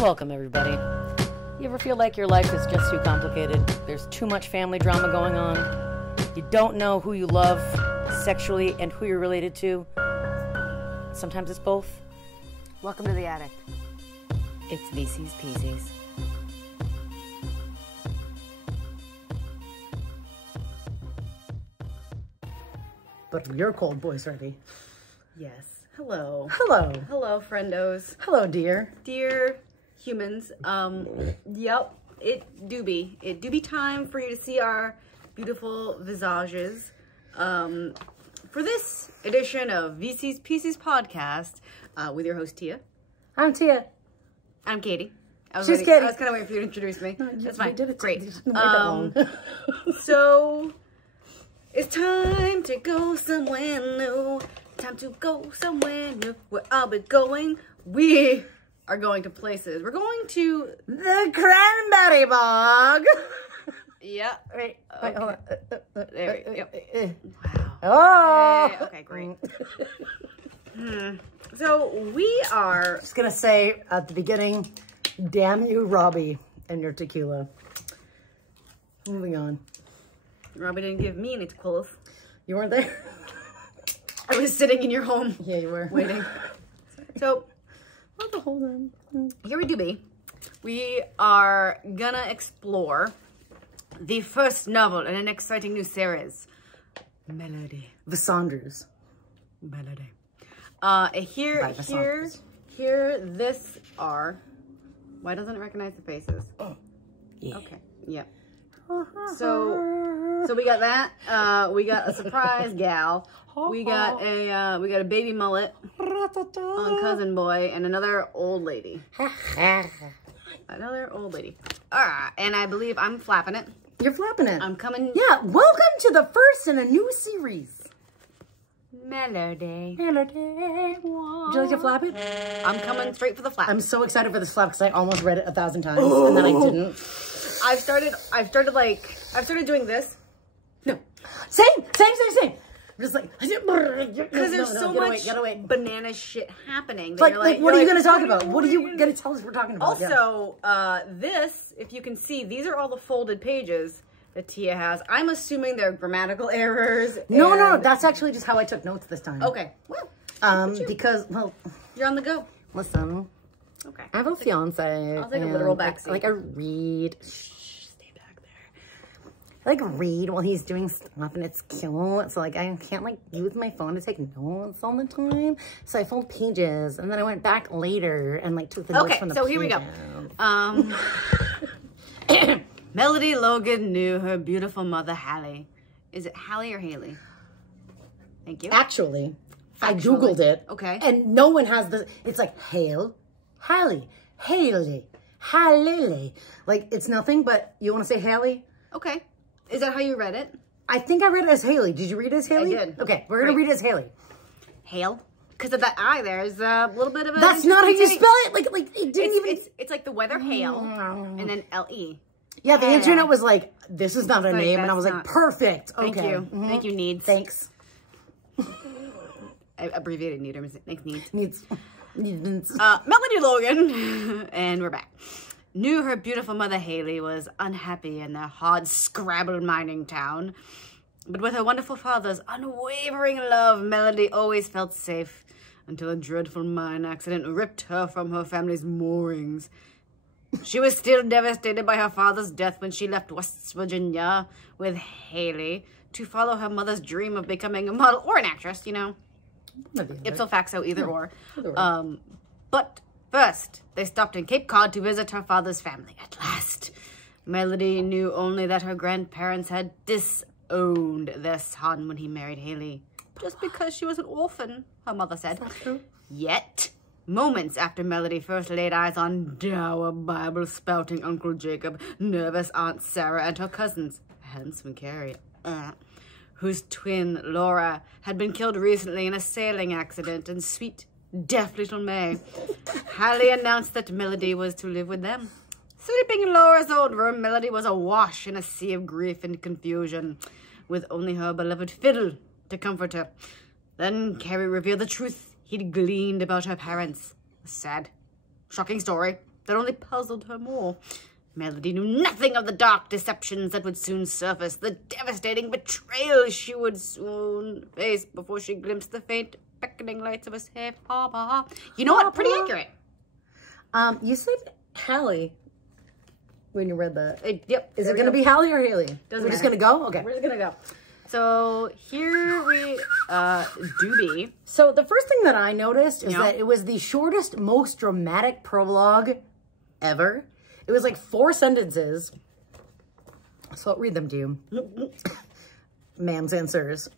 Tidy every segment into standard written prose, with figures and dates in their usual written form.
Welcome, everybody. You ever feel like your life is just too complicated? There's too much family drama going on. You don't know who you love sexually and who you're related to. Sometimes it's both. Welcome to the attic. It's VC's Peasies. But your cold boy's ready. Yes. Hello. Hello. Hello, friendos. Hello, dear. Dear humans. Yep. It do be time for you to see our beautiful visages. For this edition of VC's Pieces podcast, with your host Tia. I'm Tia. I'm Katie. She's Katie. I was kind of waiting for you to introduce me. That's fine. Did it. Great. It didn't wait that long. So it's time to go somewhere new. Time to go somewhere new. Where I'll be going. We are going to places. We're going to the cranberry bog. Yeah. Wait, Okay. hold on. There we go. Wow. Oh. Hey, okay, great. So we are Just gonna say at the beginning, damn you, Robbie, and your tequila. Moving on. Robbie didn't give me any clothes. You weren't there? I was sitting in your home. Yeah, you were. Waiting. So Hold on. here we do be. We are gonna explore the first novel in an exciting new series, Melody. Vassanders. Melody. By Here, Vassanders. this are. Why doesn't it recognize the faces? Oh, yeah. Okay. Yep. So we got that. We got a surprise gal. We got a baby mullet on cousin boy and another old lady. Another old lady. And I believe I'm flapping it. You're flapping it. I'm coming. Yeah, welcome to the first in a new series. Melody. Melody. Would you like to flap it? I'm coming straight for the flap. I'm so excited for this flap because I almost read it 1,000 times and then I didn't. I've started doing this. No. Same. I'm just like, Because there's so much Get away. banana shit happening. That Like, you're what are you you're going to talk about? What are you going to tell us we're talking about? Also, this, if you can see, these are all the folded pages that Tia has. I'm assuming they're grammatical errors. No, that's actually just how I took notes this time. Okay. Well, because, well, you're on the go. listen, Okay. I have a fiance. I'll take a literal backseat. I read. Shh, stay back there. I read while he's doing stuff and it's cute. So I can't use my phone to take notes all the time. So I fold pages and then I went back later and took the notes from the pages. Okay, so here we go. Melody Logan knew her beautiful mother, Hallie. Is it Hallie or Haley? Thank you. Actually, I Googled it. Okay. And no one has the, it's like Hale, Hallie, Haley, Haley. It's nothing, but you want to say Hallie? Okay. Is that how you read it? I think I read it as Haley. Did you read it as Haley? I did. Okay, we're going to read it as Haley. Hale? Because of that I, there's a little bit of a... That's not how you spell it. It didn't even... It's like the weather hail, and then L-E. Yeah, the internet was like, this is not a name. And I was like, perfect. Okay. Thank you. Mm-hmm. Thank you, Needs. Thanks. Abbreviated Needs. Thanks, Needs. Needs. Melody Logan, and we're back, knew her beautiful mother Haley was unhappy in their hard scrabble mining town. But with her wonderful father's unwavering love, Melody always felt safe until a dreadful mine accident ripped her from her family's moorings. She was still devastated by her father's death when she left West Virginia with Haley to follow her mother's dream of becoming a model or an actress, Ipso facto, either or. But first, they stopped in Cape Cod to visit her father's family. At last, Melody knew only that her grandparents had disowned their son when he married Haley. Just because she was an orphan, her mother said. Yet, moments after Melody first laid eyes on dour Bible-spouting Uncle Jacob, nervous Aunt Sarah, and her cousins, handsome Cary, whose twin, Laura, had been killed recently in a sailing accident, and sweet, deaf little May, Hallie announced that Melody was to live with them. Sleeping in Laura's old room, Melody was awash in a sea of grief and confusion, with only her beloved fiddle to comfort her. Then Cary revealed the truth he'd gleaned about her parents. A sad, shocking story that only puzzled her more. Melody knew nothing of the dark deceptions that would soon surface, the devastating betrayal she would soon face before she glimpsed the faint beckoning lights of a safe harbor. You know what? Pretty accurate. You said Hallie when you read that. Yep. Is it going to be Hallie or Haley? We're just going to go? Okay. We're just going to go. So here we do be. So the first thing that I noticed is that it was the shortest, most dramatic prologue ever. It was like 4 sentences. So I'll read them to you. Ma'ams and sirs.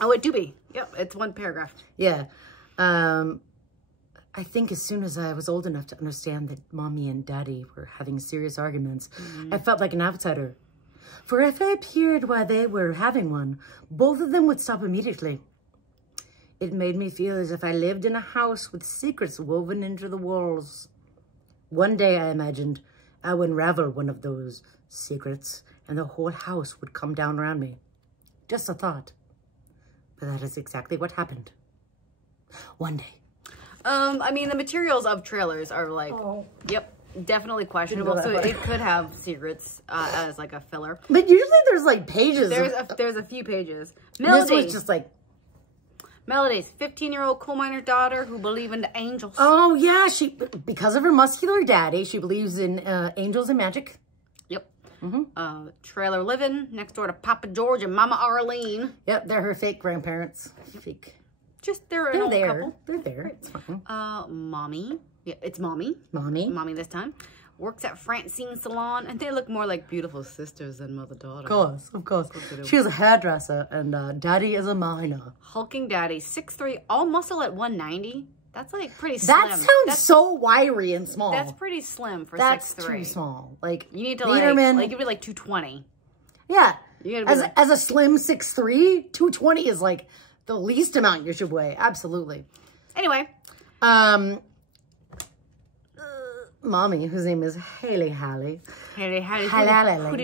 Oh, it do be. Yep, it's 1 paragraph. Yeah. I think as soon as I was old enough to understand that Mommy and Daddy were having serious arguments, I felt like an outsider. For if I appeared while they were having one, both of them would stop immediately. It made me feel as if I lived in a house with secrets woven into the walls. One day, I imagined, I would unravel one of those secrets, and the whole house would come down around me. Just a thought. But that is exactly what happened. One day. I mean, the materials of trailers are like, yep, definitely questionable. So it could have secrets as like a filler. But usually there's like pages. There's a few pages. Melody. This was just like... Melody's 15-year-old coal miner daughter who believed in the angels. Oh, yeah. Because of her muscular daddy, she believes in angels and magic. Yep. Trailer living next door to Papa George and Mama Arlene. Yep, they're her fake grandparents. Fake. They're an old couple. They're there. It's fine. Mommy. Yeah, it's Mommy. Mommy this time. Works at Francine's salon, and they look more like beautiful sisters than mother-daughter. Of course. She is a hairdresser, and Daddy is a miner. Hulking Daddy, 6'3", all muscle at 190. That's like pretty slim. That sounds so wiry and small. That's pretty slim for 6'3". That's too small. Like, you need to you'd be like 220. Yeah. You gotta be as a slim 6'3", 220 is like the least amount you should weigh. Absolutely. Anyway. Mommy, whose name is Haley, Hooty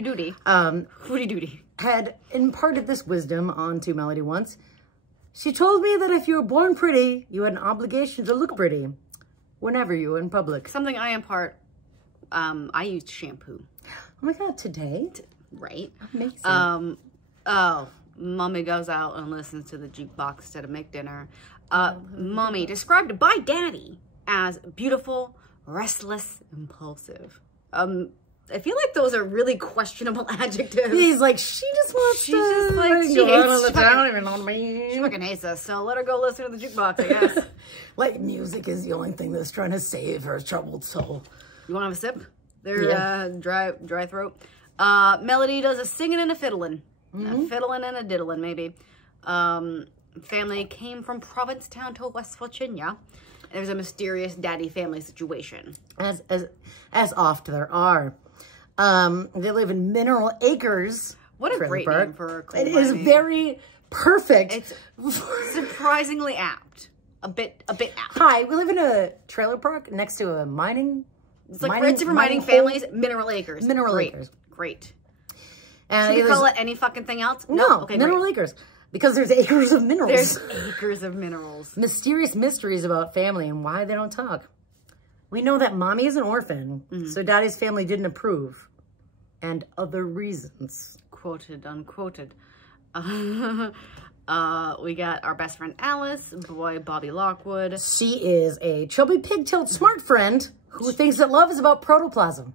doody. Hooty doody. Had imparted this wisdom onto Melody once. She told me that if you were born pretty, you had an obligation to look pretty whenever you were in public. Something I impart, I used shampoo. Oh my God, today? Right. Amazing. Mommy goes out and listens to the jukebox to make dinner. Mommy, described by Daddy as beautiful, restless, impulsive. I feel like those are really questionable adjectives. He's like, she just wants She's just like, she go out hates on the town even on me. She fucking hates us, so let her go listen to the jukebox, I guess. Like, music is the only thing that's trying to save her troubled soul. You want to have a sip? They're dry throat. Melody does a singing and a fiddlin'. A fiddlin' and a diddlin', maybe. Family came from Provincetown to West Virginia. There's a mysterious daddy family situation. As oft there are. They live in Mineral Acres. What a great name for a coal It is very perfect. It's surprisingly apt. A bit apt. Hi, we live in a trailer park next to a mining. It's like right for mining families. Mineral Acres. Mineral Acres. Great. And should we call it any fucking thing else? No. Okay, Mineral Acres. Because there's acres of minerals. There's acres of minerals. Mysterious mysteries about family and why they don't talk. We know that Mommy is an orphan, so Daddy's family didn't approve. And other reasons. Quoted, unquoted. We got our best friend Alice, boy Bobby Lockwood. She is a chubby pig-tailed smart friend who thinks that love is about protoplasm.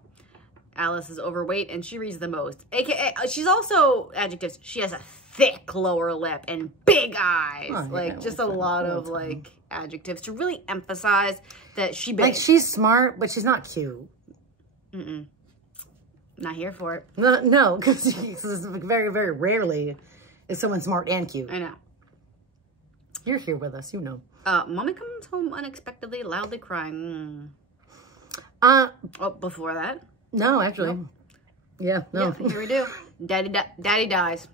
Alice is overweight and she reads the most. AKA, she's also, adjectives, she has a thick lower lip and big eyes. Oh, like, just a lot of, like, adjectives to really emphasize that she big. Like, she's smart, but she's not cute. Not here for it. No, because very, very rarely is someone smart and cute. I know. You're here with us, you know. Mommy comes home unexpectedly, loudly crying. Before that? No, actually. Nope. Yeah, no. Yeah, here we do. Daddy dies.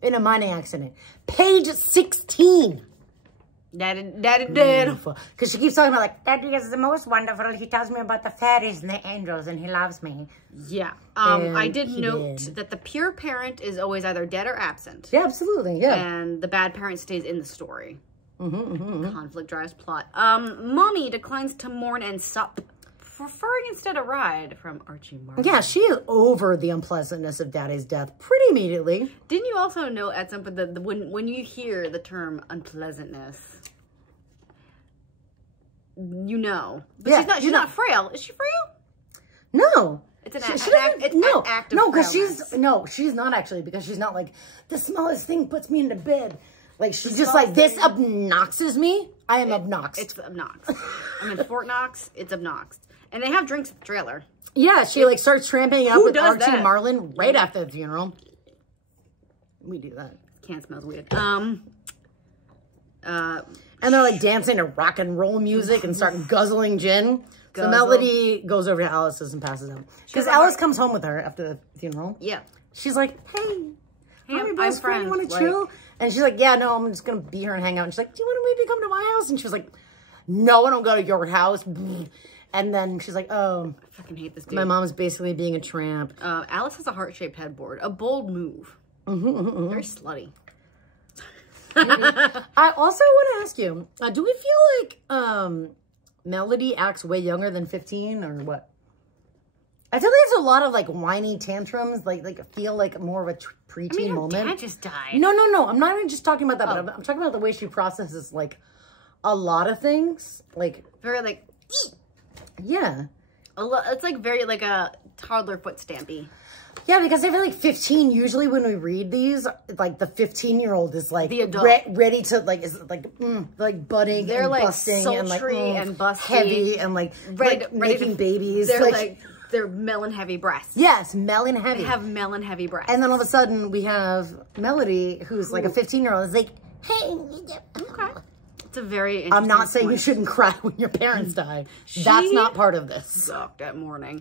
In a mining accident. Page 16. Daddy dead. Because she keeps talking about, like, Daddy is the most wonderful. He tells me about the fairies and the angels, and he loves me. Yeah. I did note that the pure parent is always either dead or absent. Yeah, absolutely, yeah. And the bad parent stays in the story. Conflict drives plot. Mommy declines to mourn and sup, preferring instead a ride from Archie Martin. Yeah, she is over the unpleasantness of Daddy's death pretty immediately. Didn't you also know at some point that when you hear the term unpleasantness, you know. But she's not frail. Is she frail? No. It's an act of no, because she's not actually, because she's not like, the smallest thing puts me into bed. Like, she's just like, this obnoxes me. I am obnoxed. It's obnoxed. I'm in Fort Knox. It's obnoxed. And they have drinks at the trailer. Yeah, she like starts tramping up with Archie that? Marlin right after the funeral. We do that. Can't smells weird. And they're like dancing to rock and roll music and start guzzling gin. So Melody goes over to Alice's and passes out. Because Alice comes home with her after the funeral. Yeah. She's like, hey, I'm best friend, you want to chill? And she's like, yeah, no, I'm just going to be here and hang out. And she's like, do you want to maybe come to my house? And she was like, no, I don't go to your house. And then she's like, oh. I fucking hate this dude. My mom's basically being a tramp. Alice has a heart-shaped headboard. A bold move. Very slutty. I also want to ask you, do we feel like Melody acts way younger than 15 or what? I feel like there's a lot of like whiny tantrums, like feel like more of a preteen moment. Her dad just died. No. I'm not even just talking about that, but I'm talking about the way she processes like a lot of things. Like very like, yeah. It's like very like a toddler foot stampy. Yeah, because I feel like 15, usually when we read these, like the 15-year-old is like the adult. Ready to like, is like budding. They're and like busting sultry and busty. Heavy and like, ready making babies. They're melon heavy breasts. Yes, melon heavy. They have melon heavy breasts. And then all of a sudden we have Melody, who's like a 15-year-old, is like, hey. Okay. It's a very interesting I'm not saying point. you shouldn't cry when your parents die. That's not part of this. Sucked that morning.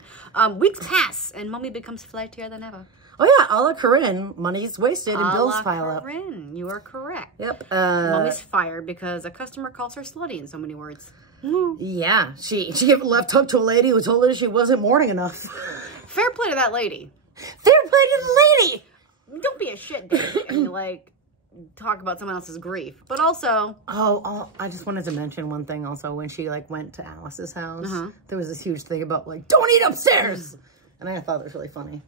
Weeks pass and Mommy becomes flightier than ever. Oh yeah, a la Corinne, money's wasted and bills pile up. Corinne, you are correct. Yep. Mommy's fired because a customer calls her slutty in so many words. Yeah, she left hook to a lady who told her she wasn't mourning enough. Fair play to that lady. Fair play to the lady. Don't be a shit dick and like talk about someone else's grief, but also I just wanted to mention one thing also. When she like went to Alice's house, there was this huge thing about like, don't eat upstairs, and I thought it was really funny.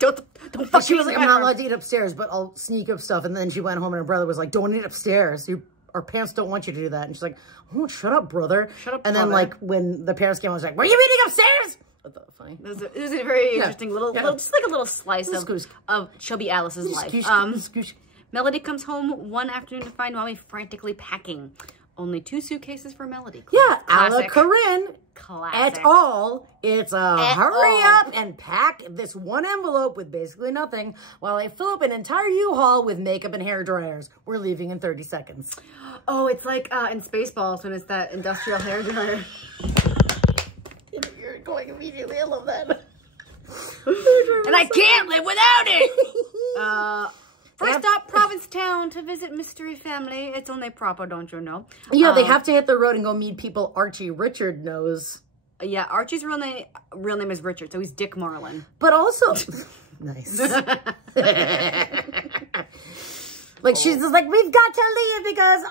Don't fuck. She was like, I'm not allowed to eat upstairs, but I'll sneak up stuff. And then she went home and her brother was like, don't eat upstairs. Our parents don't want you to do that. And she's like, oh, shut up, brother. Shut up, and brother. then like when the parents came, I was like, were you eating upstairs? I thought it was funny. It was a very interesting little, just like a little slice of chubby Alice's life. Melody comes home one afternoon to find Mommy frantically packing. Only 2 suitcases for Melody. Yeah, a la Corinne. Classic. Et al. It's a hurry up and pack this one envelope with basically nothing while I fill up an entire U-Haul with makeup and hair dryers. We're leaving in 30 seconds. Oh, it's like in Spaceballs when it's that industrial hair dryer. You're going immediately. I love that. And I can't live without it. First stop, Provincetown, to visit mystery family. It's only proper, don't you know? Yeah, they have to hit the road and go meet people Archie Richard knows. Yeah, Archie's real name is Richard, so he's Dick Marlin. But also, nice. Like, she's just like, we've got to leave because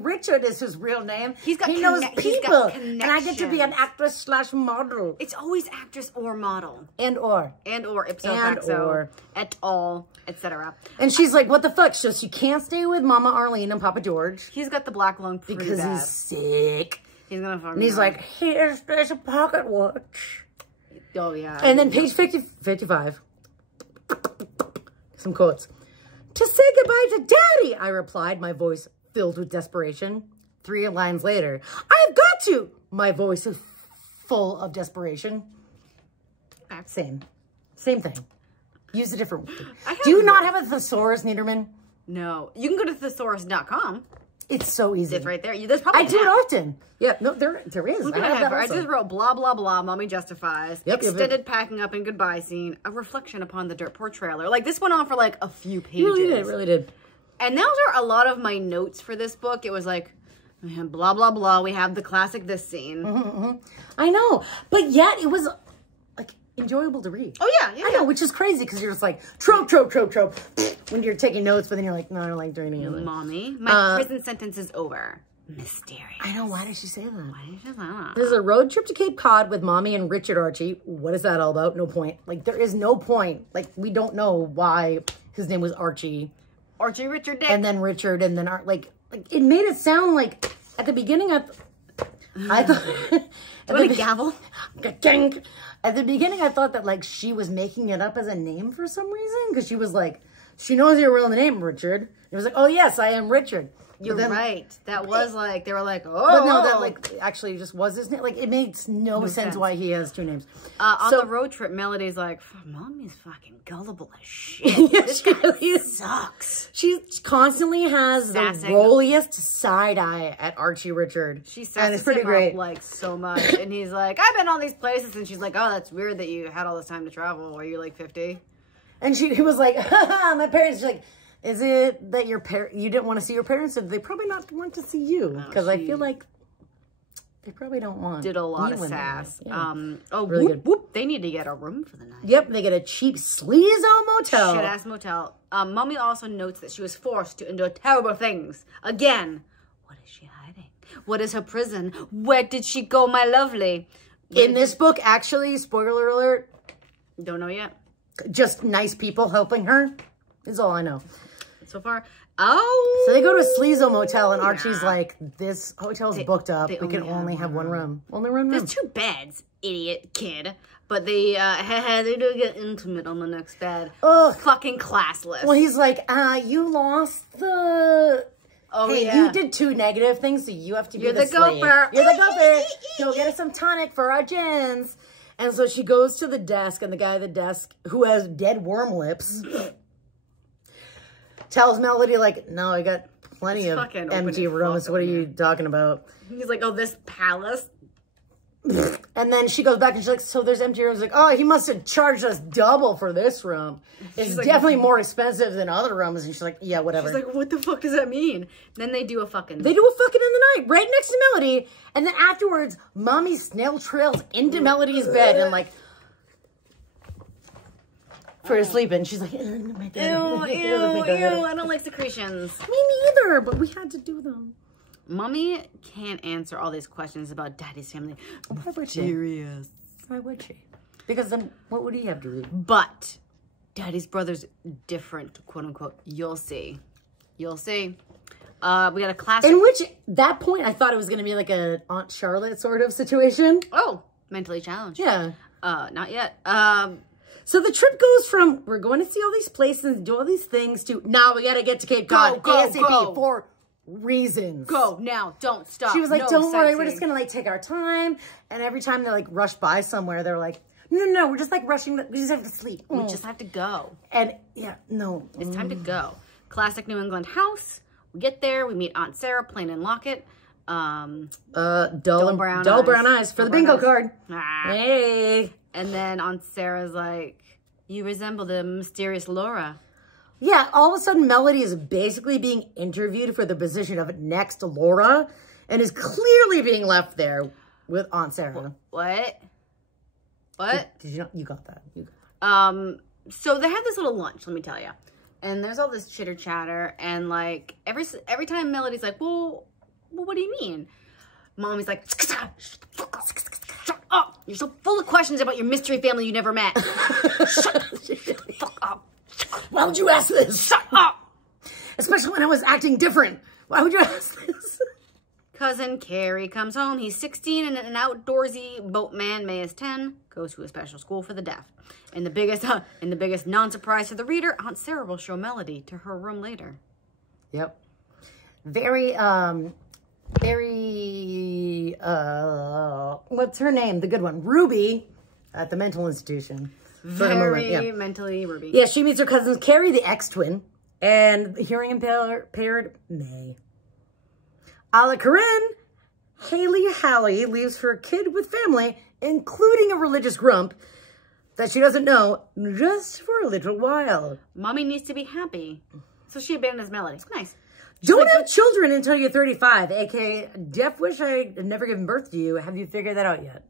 Richard is his real name. He knows people. And I get to be an actress / model. It's always actress or model. And or ipso facto, et al, etc. And she's like, what the fuck? So she can't stay with Mama Arlene and Papa George. He's got the black lung pretty because bad. he's sick. He's gonna fuck And he's like, there's a pocket watch. Oh, yeah. And then page 55. Some quotes. To say goodbye to Daddy, I replied, my voice filled with desperation. 3 lines later, I've got to, my voice is full of desperation. Same thing. Use a different word. Do you not have a thesaurus, Niederman? No. You can go to thesaurus.com. It's so easy. It's right there. There's probably I do it often. Yeah, no, there is. I just wrote blah, blah, blah, Mommy justifies. Yep, extended packing up and goodbye scene. A reflection upon the dirt poor trailer. Like, this went on for like a few pages. It really did. And those are a lot of my notes for this book. It was like, blah, blah, blah. We have the classic this scene. I know. But yet, it was like, enjoyable to read. Oh, yeah. I know, which is crazy because you're just like, trope, trope, trope, trope, when you're taking notes, but then you're like, no, I don't like doing any of it. Mommy, my prison sentence is over. Mysterious. I know, why did she say that? Why did she say that? There's a road trip to Cape Cod with Mommy and Richard Archie. What is that all about? No point. Like, there is no point. Like, we don't know why his name was Archie. Archie Richard Dick. And then Richard, and then, like it made it sound like, at the beginning, I thought... Do you want a gavel? At the beginning, I thought that, like, she was making it up as a name for some reason. Because she was like, she knows your real name, Richard. It was like, oh, yes, I am Richard. You're right. That was like, they were like, oh. But no, that like actually just was his name. Like it makes no sense why he has two names. On the road trip, Melody's like, Mommy's fucking gullible as shit. Yeah, this she guy really sucks. She constantly has Sassing. the rolliest side eye at Archie Richard. She sasses him up like so much. And he's like, I've been all these places. And she's like, oh, that's weird that you had all this time to travel. Are you like 50? And he was like, my parents are like, is it that you didn't want to see your parents? Or did they probably not want to see you? Because I feel like they probably don't want. Did a lot of sass. Yeah. Really good. Whoop. They need to get a room for the night. Yep, they get a cheap sleazo motel. Shit-ass motel. Mommy also notes that she was forced to endure terrible things. Again, what is she hiding? What is her prison? Where did she go, my lovely? In this book, actually, spoiler alert. Don't know yet. Just nice people helping her is all I know. So far. Oh. So they go to a sleazo motel, and Archie's like, this hotel's booked up. We can only have one room. Only one room. There's 2 beds, idiot kid. But they do get intimate on the next bed. Ugh. Fucking classless. Well, he's like, you lost the... Oh, hey, yeah. you did 2 negative things, so you have to be You're the slave. gopher. You're the gopher. Go get us some tonic for our gins. And so she goes to the desk, and the guy at the desk, who has dead worm lips, tells Melody, like, no, I got plenty of empty rooms. What are you talking about? He's like, oh, this palace? And then she goes back and she's like, so there's empty rooms. Like, oh, he must have charged us double for this room. It's like, definitely more expensive than other rooms. And she's like, yeah, whatever. She's like, what the fuck does that mean? Then they do a fucking... They do a fucking in the night, right next to Melody. And then afterwards, Mommy snail trails into Melody's bed and like... for her sleeping. She's like, ew, I don't like secretions. Me neither, but we had to do them. Mommy can't answer all these questions about Daddy's family. Why would she? Serious. Why would she? Because then what would he have to read? But Daddy's brother's different, quote unquote. You'll see. You'll see. We got a classic. In which, that point, I thought it was going to be like a Aunt Charlotte sort of situation. Oh, mentally challenged. Yeah. Not yet. So the trip goes from, we're going to see all these places and do all these things to, now we got to get to Cape Cod ASAP for reasons. Go now. Don't stop. She was like, don't worry, we're just going to like take our time. And every time they like rush by somewhere, they're like, no, we're just like rushing. We just have to sleep. We just have to go. And yeah, no. It's time to go. Classic New England house. We get there. We meet Aunt Sarah, Plain and Locket. Dull brown eyes for the bingo card. Ah. Hey. And then Aunt Sarah's like, you resemble the mysterious Laura. Yeah, all of a sudden Melody is basically being interviewed for the position of next Laura and is clearly being left there with Aunt Sarah. What? Did you know? You got that. So they had this little lunch, let me tell you. And there's all this chitter chatter. And like, every time Melody's like, well, what do you mean? Mommy's like, shut up. You're so full of questions about your mystery family you never met. Shut the fuck up. Why would you ask this? Shut up. Especially when I was acting different. Why would you ask this? Cousin Cary comes home. He's 16 and an outdoorsy boatman. May is 10. Goes to a special school for the deaf. And the biggest non-surprise to the reader, Aunt Sarah will show Melody to her room later. Yep. Very, what's her name? The good one. Ruby at the mental institution. Very mentally Ruby. Yeah, she meets her cousins, Cary, the ex-twin, and hearing impaired May. A la Corinne, Hallie leaves her kid with family, including a religious grump that she doesn't know, just for a little while. Mommy needs to be happy, so she abandons Melody. Nice. Don't have children until you're 35, aka deaf wish I had never given birth to you. Have you figured that out yet?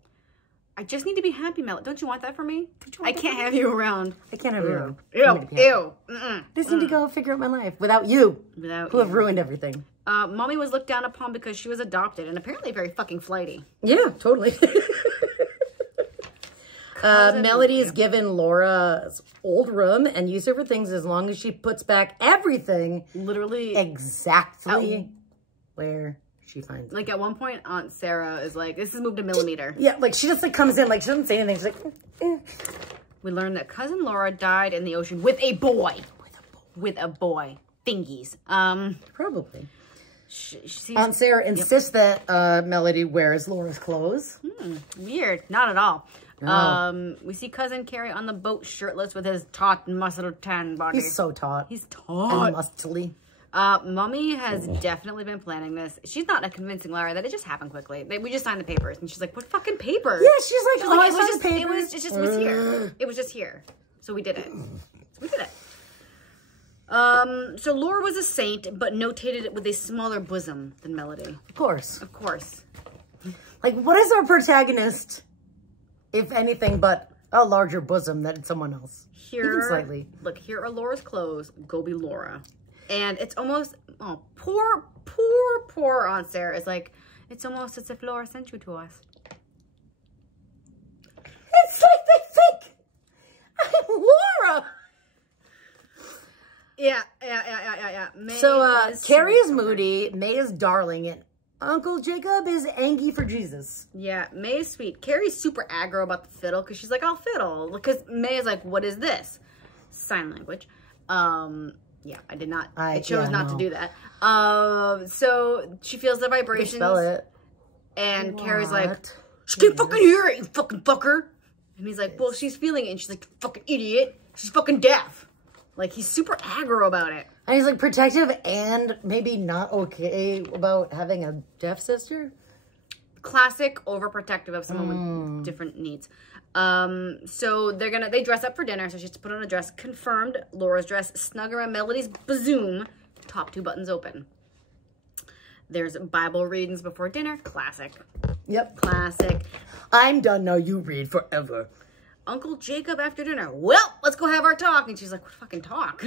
I just need to be happy, Melody. Don't you want that for me? I can't have you around. I can't have you around. Ew. I just need to go figure out my life without you. Who have ruined everything. Mommy was looked down upon because she was adopted and apparently very fucking flighty. Yeah, totally. Melody's given Laura's old room and use her for things as long as she puts back everything literally exactly where she finds it. Like at one point, Aunt Sarah is like, this is moved a millimeter. Yeah, like she just like comes in, like she doesn't say anything. She's like, We learned that cousin Laura died in the ocean with a boy. With a boy. Thingies. Probably. Aunt Sarah insists that Melody wears Laura's clothes. Weird. Not at all. No. We see cousin Cary on the boat shirtless with his taut, muscle tan body. He's so taut. He's taut. And muscly. Mommy has definitely been planning this. She's not convincing Laura that it just happened quickly. We just signed the papers. And she's like, what fucking papers? Yeah, she's like, oh, I signed the papers. It was here. It was just here. So we did it. So Laura was a saint, but notated it with a smaller bosom than Melody. Of course. Of course. Like, what is our protagonist, if anything, but a larger bosom than someone else? Even slightly. Look, here are Laura's clothes. Go be Laura. And it's almost, oh, poor Aunt Sarah is like, it's almost as if Laura sent you to us. It's like they think I'm Laura. Yeah. May Cary is moody, May is darling, and Uncle Jacob is angry for Jesus. Yeah, May is sweet. Cary's super aggro about the fiddle because she's like, I'll fiddle. Because May is like, what is this? Sign language. Yeah, I did not. I chose not to do that. So she feels the vibrations. Spell it. And Cary's like, she can't fucking hear it, you fucking fucker. And he's like, well, she's feeling it. And she's like, fucking idiot. She's fucking deaf. Like, he's super aggro about it. And he's like protective and maybe not okay about having a deaf sister. Classic overprotective of someone with different needs. So they dress up for dinner, so she has to put on a dress. Confirmed, Laura's dress snug around Melody's bazoom, top 2 buttons open. There's Bible readings before dinner, classic. Yep. Classic. I'm done now, you read forever. Uncle Jacob after dinner, well, let's go have our talk. And she's like, what fucking talk?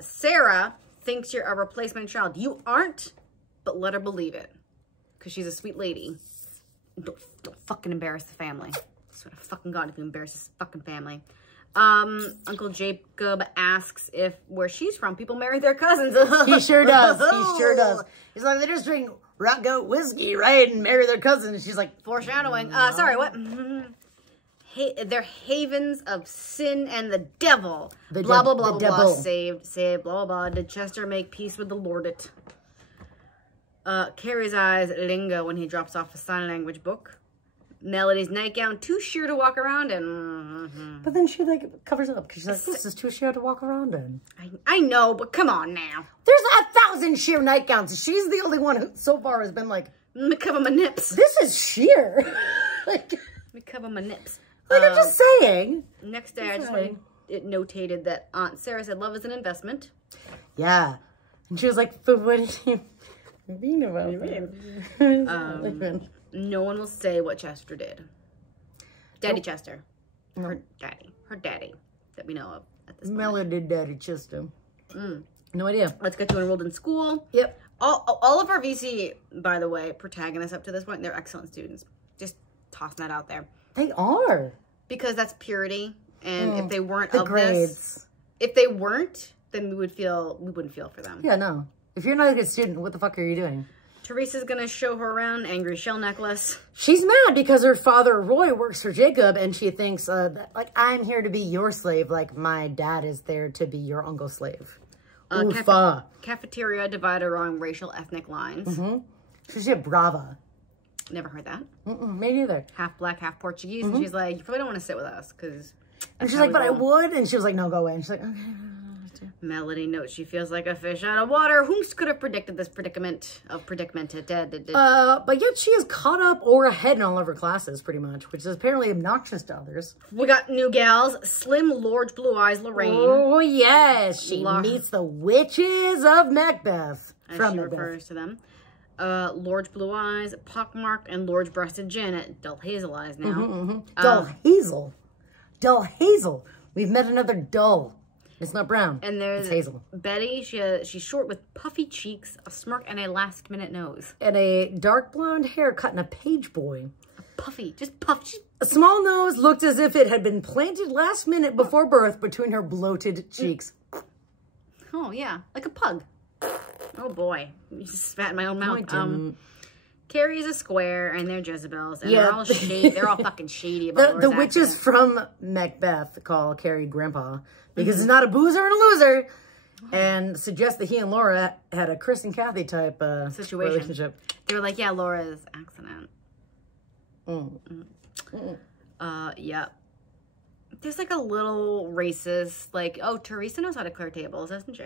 Sarah thinks you're a replacement child. You aren't, but let her believe it. Because she's a sweet lady. Don't fucking embarrass the family. I swear to fucking God if you embarrass this fucking family. Uncle Jacob asks if where she's from, people marry their cousins. He sure does. He sure does. He's like, they just drink rock goat whiskey, right? And marry their cousins. She's like, foreshadowing. Sorry, what? They're havens of sin and the devil. Blah, blah, blah, blah. Saved, blah, blah, blah. Did Chester make peace with the Lord it? Cary's eyes lingo when he drops off a sign language book. Melody's nightgown too sheer to walk around in. But then she like covers it up because she's like, this is too sheer to walk around in. I know, but come on now. There's 1,000 sheer nightgowns. She's the only one who so far has been like, let me cover my nips. This is sheer. Like, let me cover my nips. Like I'm just saying. Next day, I just wanted it notated that Aunt Sarah said love is an investment. Yeah. And she was like, but what did you mean about that? No one will say what Chester did. Daddy Chester. Her daddy that we know of at this point. Melody Daddy Chester. No idea. Let's get you enrolled in school. Yep. All of our VC, by the way, protagonists up to this point, they're excellent students. Just tossing that out there. They are. Because that's purity. And if they weren't the grades. This, if they weren't, then we wouldn't feel for them. Yeah, no. If you're not a good student, what the fuck are you doing? Teresa's gonna show her around angry shell necklace. She's mad because her father, Roy, works for Jacob, and she thinks, that, like, I'm here to be your slave, like my dad is there to be your uncle's slave. Cafeteria divided along racial ethnic lines. She's a brava. Never heard that. Me neither. Half black, half Portuguese. And she's like, you probably don't want to sit with us because. And she's like, but I would. And she was like, no, go away. And she's like, okay. Melody notes she feels like a fish out of water. Who could have predicted this predicament of predicamented? But yet she is caught up or ahead in all of her classes, pretty much, which is apparently obnoxious to others. We got new gals. Slim, large blue eyes, Lorraine. Oh, yes. She meets the witches of Macbeth. As she refers to them. Lord's blue eyes, pockmarked, and Lord's breasted Janet. Dull hazel eyes now. Dull hazel. Dull hazel. We've met another dull. It's not brown. And there's it's hazel. Betty. She's short with puffy cheeks, a smirk, and a last-minute nose. And a dark blonde haircut and a page boy. Puffy, just puffy. A small nose looked as if it had been planted last minute before birth between her bloated cheeks. Oh, yeah, like a pug. Oh, boy. You just spat in my own mouth. Cary is a square, and they're Jezebels, and they're all shady. They're all fucking shady about the witches from Macbeth call Cary Grandpa because he's not a boozer and a loser, and suggest that he and Laura had a Chris and Kathy type relationship. They were like, yeah, Laura's accident. Yeah. There's like a little racist, like, oh, Teresa knows how to clear tables, doesn't she?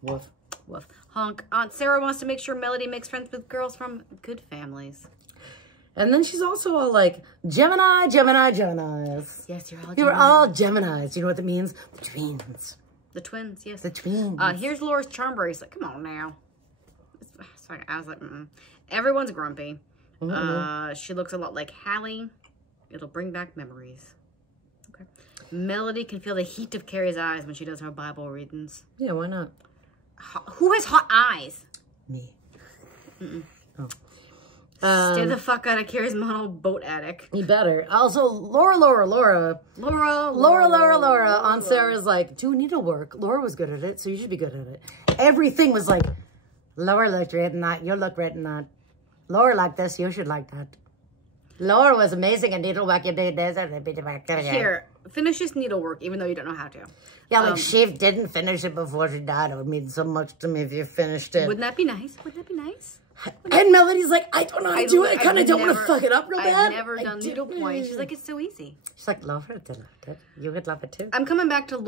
Woof. Woof. Honk. Aunt Sarah wants to make sure Melody makes friends with girls from good families. And then she's also all like, Gemini, Gemini, Geminis. Yes, you're all Geminis. You're all Geminis. You know what that means? The twins. The twins, yes. The twins. Here's Laura's charm bracelet. Come on now. I was like, Everyone's grumpy. She looks a lot like Hallie. It'll bring back memories. Okay. Melody can feel the heat of Cary's eyes when she does her Bible readings. Yeah, why not? Who has hot eyes? Me. Oh. Stay the fuck out of Cary's model boat attic. You better. Also, Laura. Aunt Sarah's like, do needlework. Laura was good at it, so you should be good at it. Everything was like, Laura looked great in that. You look great in that. Laura liked this. You should like that. Laura was amazing at needlework. You did this. Here, finish this needlework, even though you don't know how to. Yeah, like she didn't finish it before she died. It would mean so much to me if you finished it. Wouldn't that be nice? Wouldn't that be nice? And Melody's like, I don't know how to do it. I kind of don't want to fuck it up real bad. I've never done needlepoint. She's like, it's so easy. She's like, Laura did it. You would love it too. I'm coming back to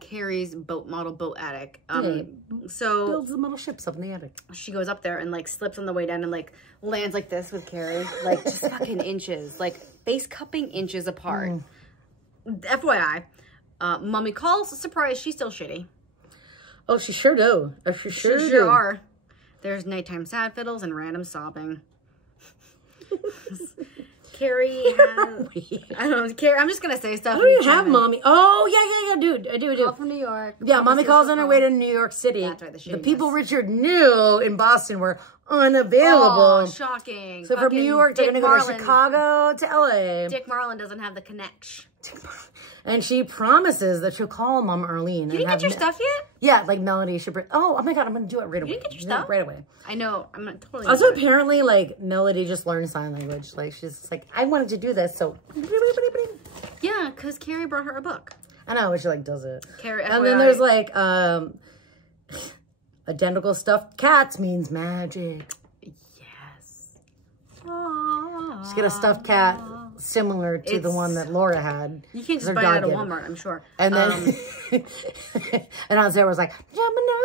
Cary's model boat attic. So builds the metal ships up in the attic. She goes up there and like slips on the way down and like lands like this with Cary, like just fucking inches, like face cupping inches apart. FYI, Mummy calls. Surprise, she's still shitty. Oh, she sure do. She sure are. There's nighttime sad fiddles and random sobbing. Cary has... I don't know. Cary, I'm just going to say stuff. I don't even have Mommy. Oh, yeah, dude. I do. Call from New York. Yeah, Mommy calls on her way to New York City. That's right, the people Richard knew in Boston were unavailable. Oh, shocking. So from New York, they're going to go to Chicago to L.A. Dick Marlin doesn't have the connection. And she promises that she'll call Mom Arlene. You didn't get your stuff yet? Yeah, like Melody should bring... Oh my God, I'm going to do it right away. You didn't get your stuff? Right away. I know. I'm not totally... Also, apparently, like, Melody just learned sign language. Like, she's just like, I wanted to do this, so... Yeah, because Cary brought her a book. I know, she, like, does it. Cary, and then there's, like, identical stuffed cats means magic. Yes. Just get a stuffed cat similar to the one that Laura had. You can't just buy it at a Walmart, I'm sure. And then, and Aunt Sarah was like, Geminis.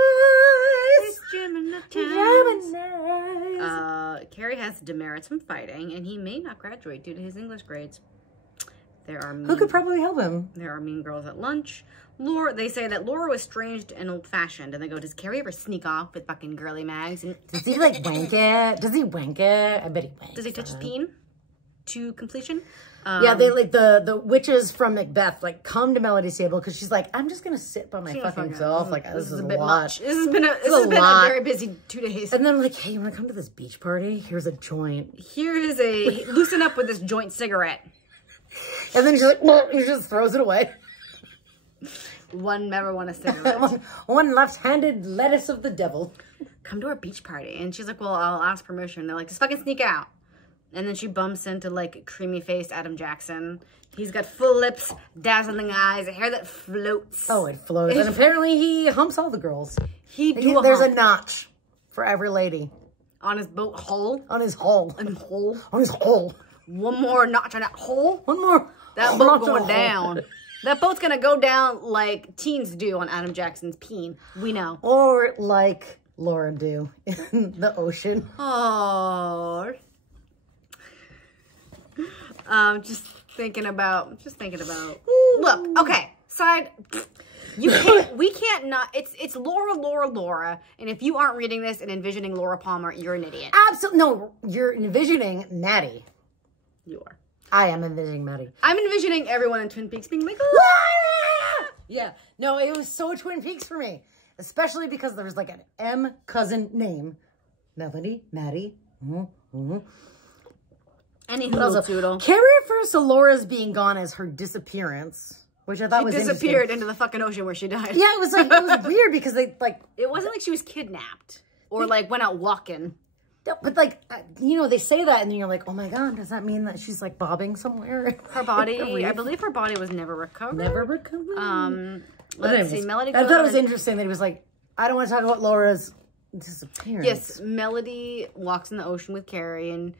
Cary has demerits from fighting, and he may not graduate due to his English grades. Who could probably help him? There are mean girls at lunch. They say that Laura was strange and old-fashioned, and they go, does Cary ever sneak off with fucking girly mags? And does he, like, wank it? Does he wank it? I bet he wanks. Does he touch his peen to completion? Yeah, they, like, the witches from Macbeth, like, come to Melody's table, because she's like, I'm just going to sit by my fucking self. Like, this is a bit much. This has been a very busy 2 days. And then, like, hey, you want to come to this beach party? Here's a joint. Here is a, loosen up with this joint cigarette. And then she's like, well, he just throws it away. One never want a cigarette. one left-handed lettuce of the devil. Come to our beach party. And she's like, well, I'll ask permission. They're like, just fucking sneak out. And then she bumps into, like, creamy-faced Adam Jackson. He's got full lips, dazzling eyes, hair that floats. Oh, it floats. And apparently he humps all the girls. There's a notch for every lady. On his boat hull? On his hull. On his hull. One more notch on that hole. One more. That boat going down. That boat's going to go down like teens do on Adam Jackson's peen. We know. Or like Laura do in the ocean. Oh. Just thinking about. Look, okay. We can't can't not. It's Laura. And if you aren't reading this and envisioning Laura Palmer, you're an idiot. Absolutely. No, you're envisioning Maddie. You are. I am envisioning Maddie. I'm envisioning everyone in Twin Peaks being like, yeah. No, it was so Twin Peaks for me. Especially because there was like an M cousin name. Melody, Maddie. any hoodle-toodle. Cary refers to Laura's being gone as her disappearance. Which I thought was disappeared into the fucking ocean where she died. Yeah, it was weird because they like... It wasn't like she was kidnapped. Or like went out walking. No, but like, you know, they say that and then you're like, oh my God, does that mean that she's like bobbing somewhere? Her body, I believe her body was never recovered. Never recovered? Let's see, Melody. I thought it was interesting that he was like, I don't want to talk about Laura's disappearance. Yes, Melody walks in the ocean with Cary and,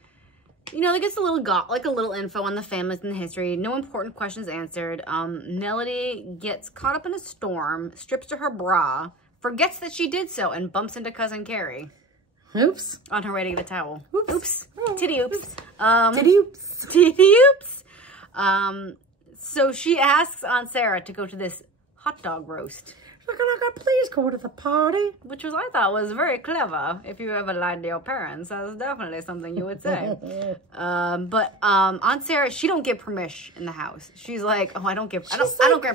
you know, they gets a little info on the families and the history. No important questions answered. Melody gets caught up in a storm, strips to her bra, forgets that she did so, and bumps into cousin Cary. Oops. On her way to get a towel. Oops. Oh, Titty oops. Titty oops. Titty oops. So she asks Aunt Sarah to go to this hot dog roast. Please go to the party. Which I thought was very clever. If you ever lied to your parents, that's definitely something you would say. But Aunt Sarah, she don't give permission in the house. She's like, oh, I don't grant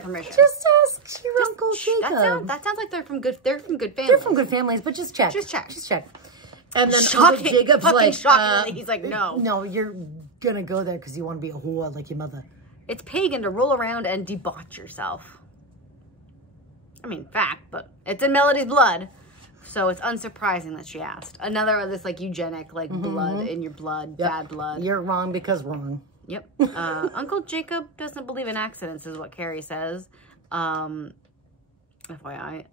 permission. Just ask your Uncle Jacob. That sounds like they're from good families. They're from good families, but just check. Just check. And then Jacob's like, shockingly, he's like, no. No, you're gonna go there because you want to be a whore like your mother. It's pagan to roll around and debauch yourself. I mean, fact, but it's in Melody's blood, so it's unsurprising that she asked. Another of this, like, eugenic, like, blood in your blood, bad blood. You're wrong because wrong. Yep. Uncle Jacob doesn't believe in accidents, is what Cary says. FYI.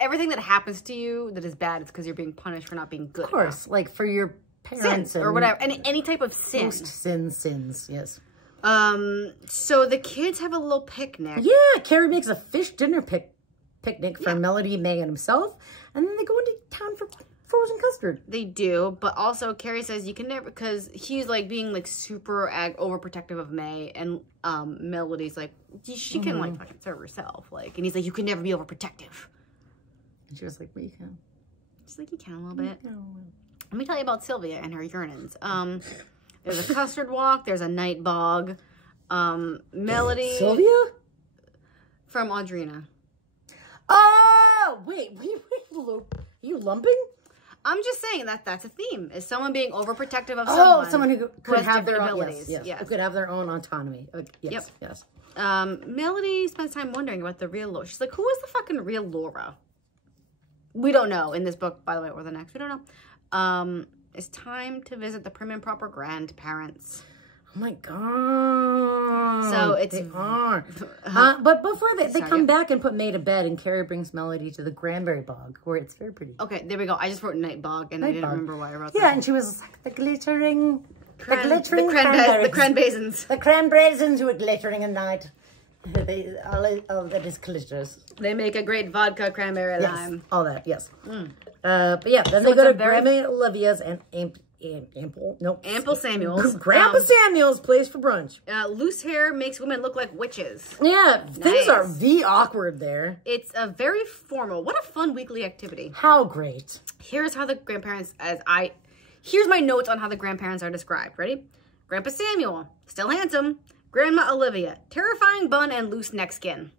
Everything that happens to you that is bad, it's because you're being punished for not being good. Of course, like, for your parents. Sins, or whatever. Any type of sin. Most sins, yes. So the kids have a little picnic. Yeah, Cary makes a fish dinner picnic for Melody, May, and himself. And then they go into town for frozen custard. They do, but also Cary says you can never, because he's like being like super overprotective of May, and Melody's like, she can like fucking serve herself. Like, and he's like, you can never be overprotective. And she was like, well, you can. She's like, you can a little bit. Let me tell you about Sylvia and her yearnings. There's a custard walk. There's a night bog. Melody. Sylvia? From Audrina. Oh, wait. You lumping? I'm just saying that's a theme. Is someone being overprotective of someone? Oh, someone who could have their abilities. Yes. Who could have their own autonomy. Yes. Melody spends time wondering about the real Laura. She's like, who is the fucking real Laura? We don't know in this book, by the way, or the next. We don't know. It's time to visit the prim and proper grandparents. Oh my God. So it's... They are. But before they come back and put May to bed, and Cary brings Melody to the cranberry bog, where it's very pretty. Okay, there we go. I just wrote night bog, and I didn't remember why I wrote that. Yeah, and she was like, the glittering... the cranberries. The cranberries were glittering at night. All that is glitters. They make a great vodka cranberry lime. All that, yes. But yeah, then they go to Grandma Olivia's and Ample Samuels. Grandpa Samuels place for brunch. Loose hair makes women look like witches. Yeah, things are awkward there. It's a very formal. What a fun weekly activity. How great. Here's how the grandparents, here's my notes on how the grandparents are described. Ready? Grandpa Samuel, still handsome. Grandma Olivia, terrifying bun and loose neck skin.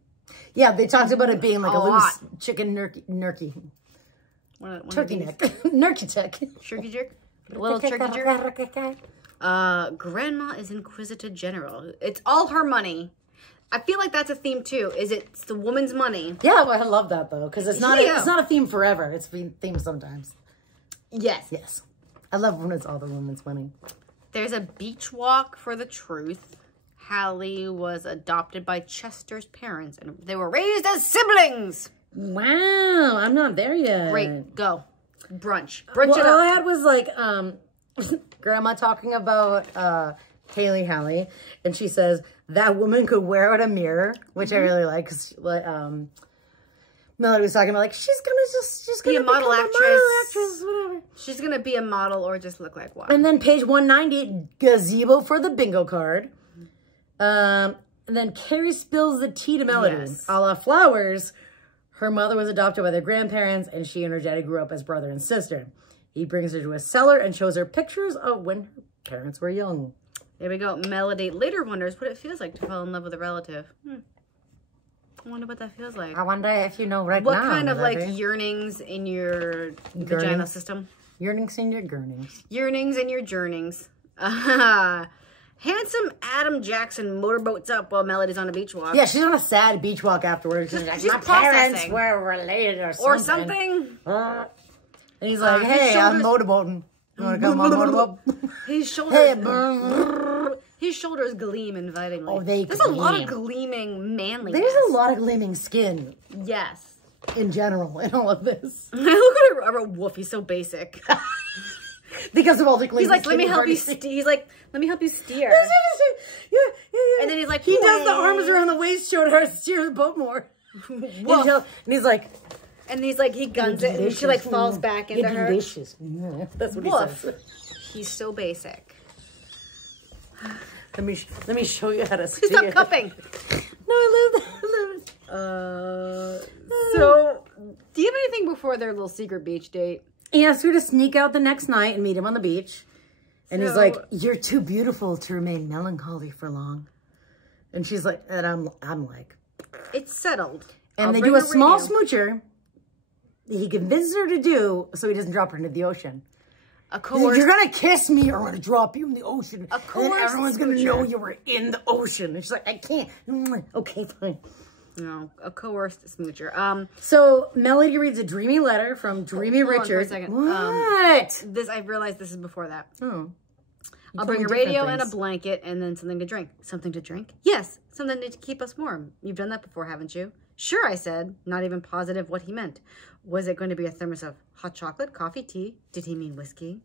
Yeah, they talked about it being like a loose chicken turkey neck. Nurky tech. Shirky jerk. A little turkey jerk. Grandma is Inquisitor General. It's all her money. I feel like that's a theme too. It's the woman's money. Yeah, well, I love that though, because it's not a theme forever. It's a theme sometimes. Yes. Yes. I love when it's all the woman's money. There's a beach walk for the truth. Hallie was adopted by Chester's parents, and they were raised as siblings. Wow, I'm not there yet. Great, go. Brunch. Brunch it up. All I had was like, Grandma talking about Hallie, and she says, that woman could wear out a mirror, which I really like, because Melody was talking about, like, she's gonna be a model actress, whatever. She's gonna be a model or just look like one. And then page 190, gazebo for the bingo card. And then Cary spills the tea to Melody. Yes. A la Flowers. Her mother was adopted by their grandparents, and she and her daddy grew up as brother and sister. He brings her to a cellar and shows her pictures of when her parents were young. There we go. Melody later wonders what it feels like to fall in love with a relative. I wonder what that feels like. I wonder if you know right what now. What kind of like baby. yearnings in your vaginal system? Yearnings in your gurnings. Yearnings in your journings. Handsome Adam Jackson motorboats up while Melody's on a beach walk. Yeah, she's on a sad beach walk afterwards. She's like, my parents were related or something. And he's like, hey, I'm motorboating. You want to come on motorboat? His shoulders, his shoulders gleam invitingly. Oh, There's a lot of gleaming manliness. There's a lot of gleaming skin. Yes. In general, in all of this. Look at I wrote woof, he's so basic. Because of all the gleaming He's like, skin. let me help you he's like, let me help you steer. Yeah. And then he's like, he does the arms around the waist, showing her to steer the boat more. And he's like, he guns it, and she like falls back into her. Delicious. Yeah, that's what he says. He's so basic. Let me show you how to steer. Stop cupping. No, I love that. So, do you have anything before their little secret beach date? He asks her to sneak out the next night and meet him on the beach. And he's like, you're too beautiful to remain melancholy for long. And she's like, and I'm like, it's settled. And they do a small smoocher he convinces her to do so he doesn't drop her into the ocean. You're going to kiss me or I'm going to drop you in the ocean. And then everyone's going to know you were in the ocean. And she's like, I can't. Okay, fine. No, a coerced smoocher. So Melody reads a dreamy letter from Dreamy Richard. For a second. What? I realized this is before that. Oh. I'll bring a radio and a blanket and then something to drink. Something to drink? Yes, something to keep us warm. You've done that before, haven't you? Sure, I said, not even positive what he meant. Was it going to be a thermos of hot chocolate, coffee, tea? Did he mean whiskey?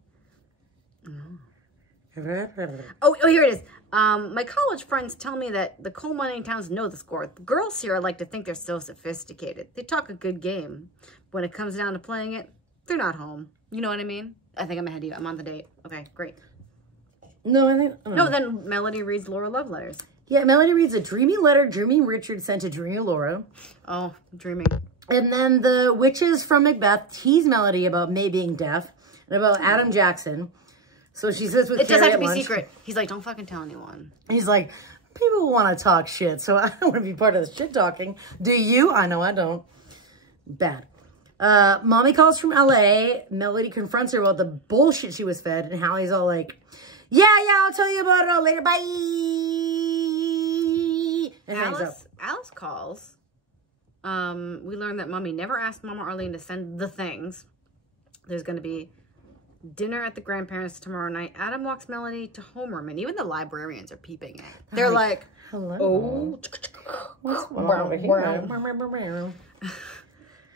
Oh, here it is. My college friends tell me that the coal mining towns know the score. The girls here like to think they're so sophisticated. They talk a good game. When it comes down to playing it, they're not home. You know what I mean? I think I'm ahead of you. I'm on the date. Okay, great. No, I think... No, then Melody reads Laura love letters. Yeah, Melody reads a dreamy letter Dreamy Richard sent to Dreamy Laura. Oh, dreaming. And then the witches from Macbeth tease Melody about May being deaf and about Adam Jackson. So she says with It does Cary have to at be lunch, secret. He's like, don't fucking tell anyone. He's like, people want to talk shit, so I don't want to be part of the shit talking. Do you? I know I don't. Bad. Mommy calls from LA. Melody confronts her about the bullshit she was fed and how he's all like, yeah, I'll tell you about it all later. Bye. And hangs up. Alice calls. We learned that Mommy never asked Mama Arlene to send the things. There's going to be dinner at the grandparents tomorrow night. Adam walks Melody to homeroom, and even the librarians are peeping in. They're like, hello. Oh. What's wrong?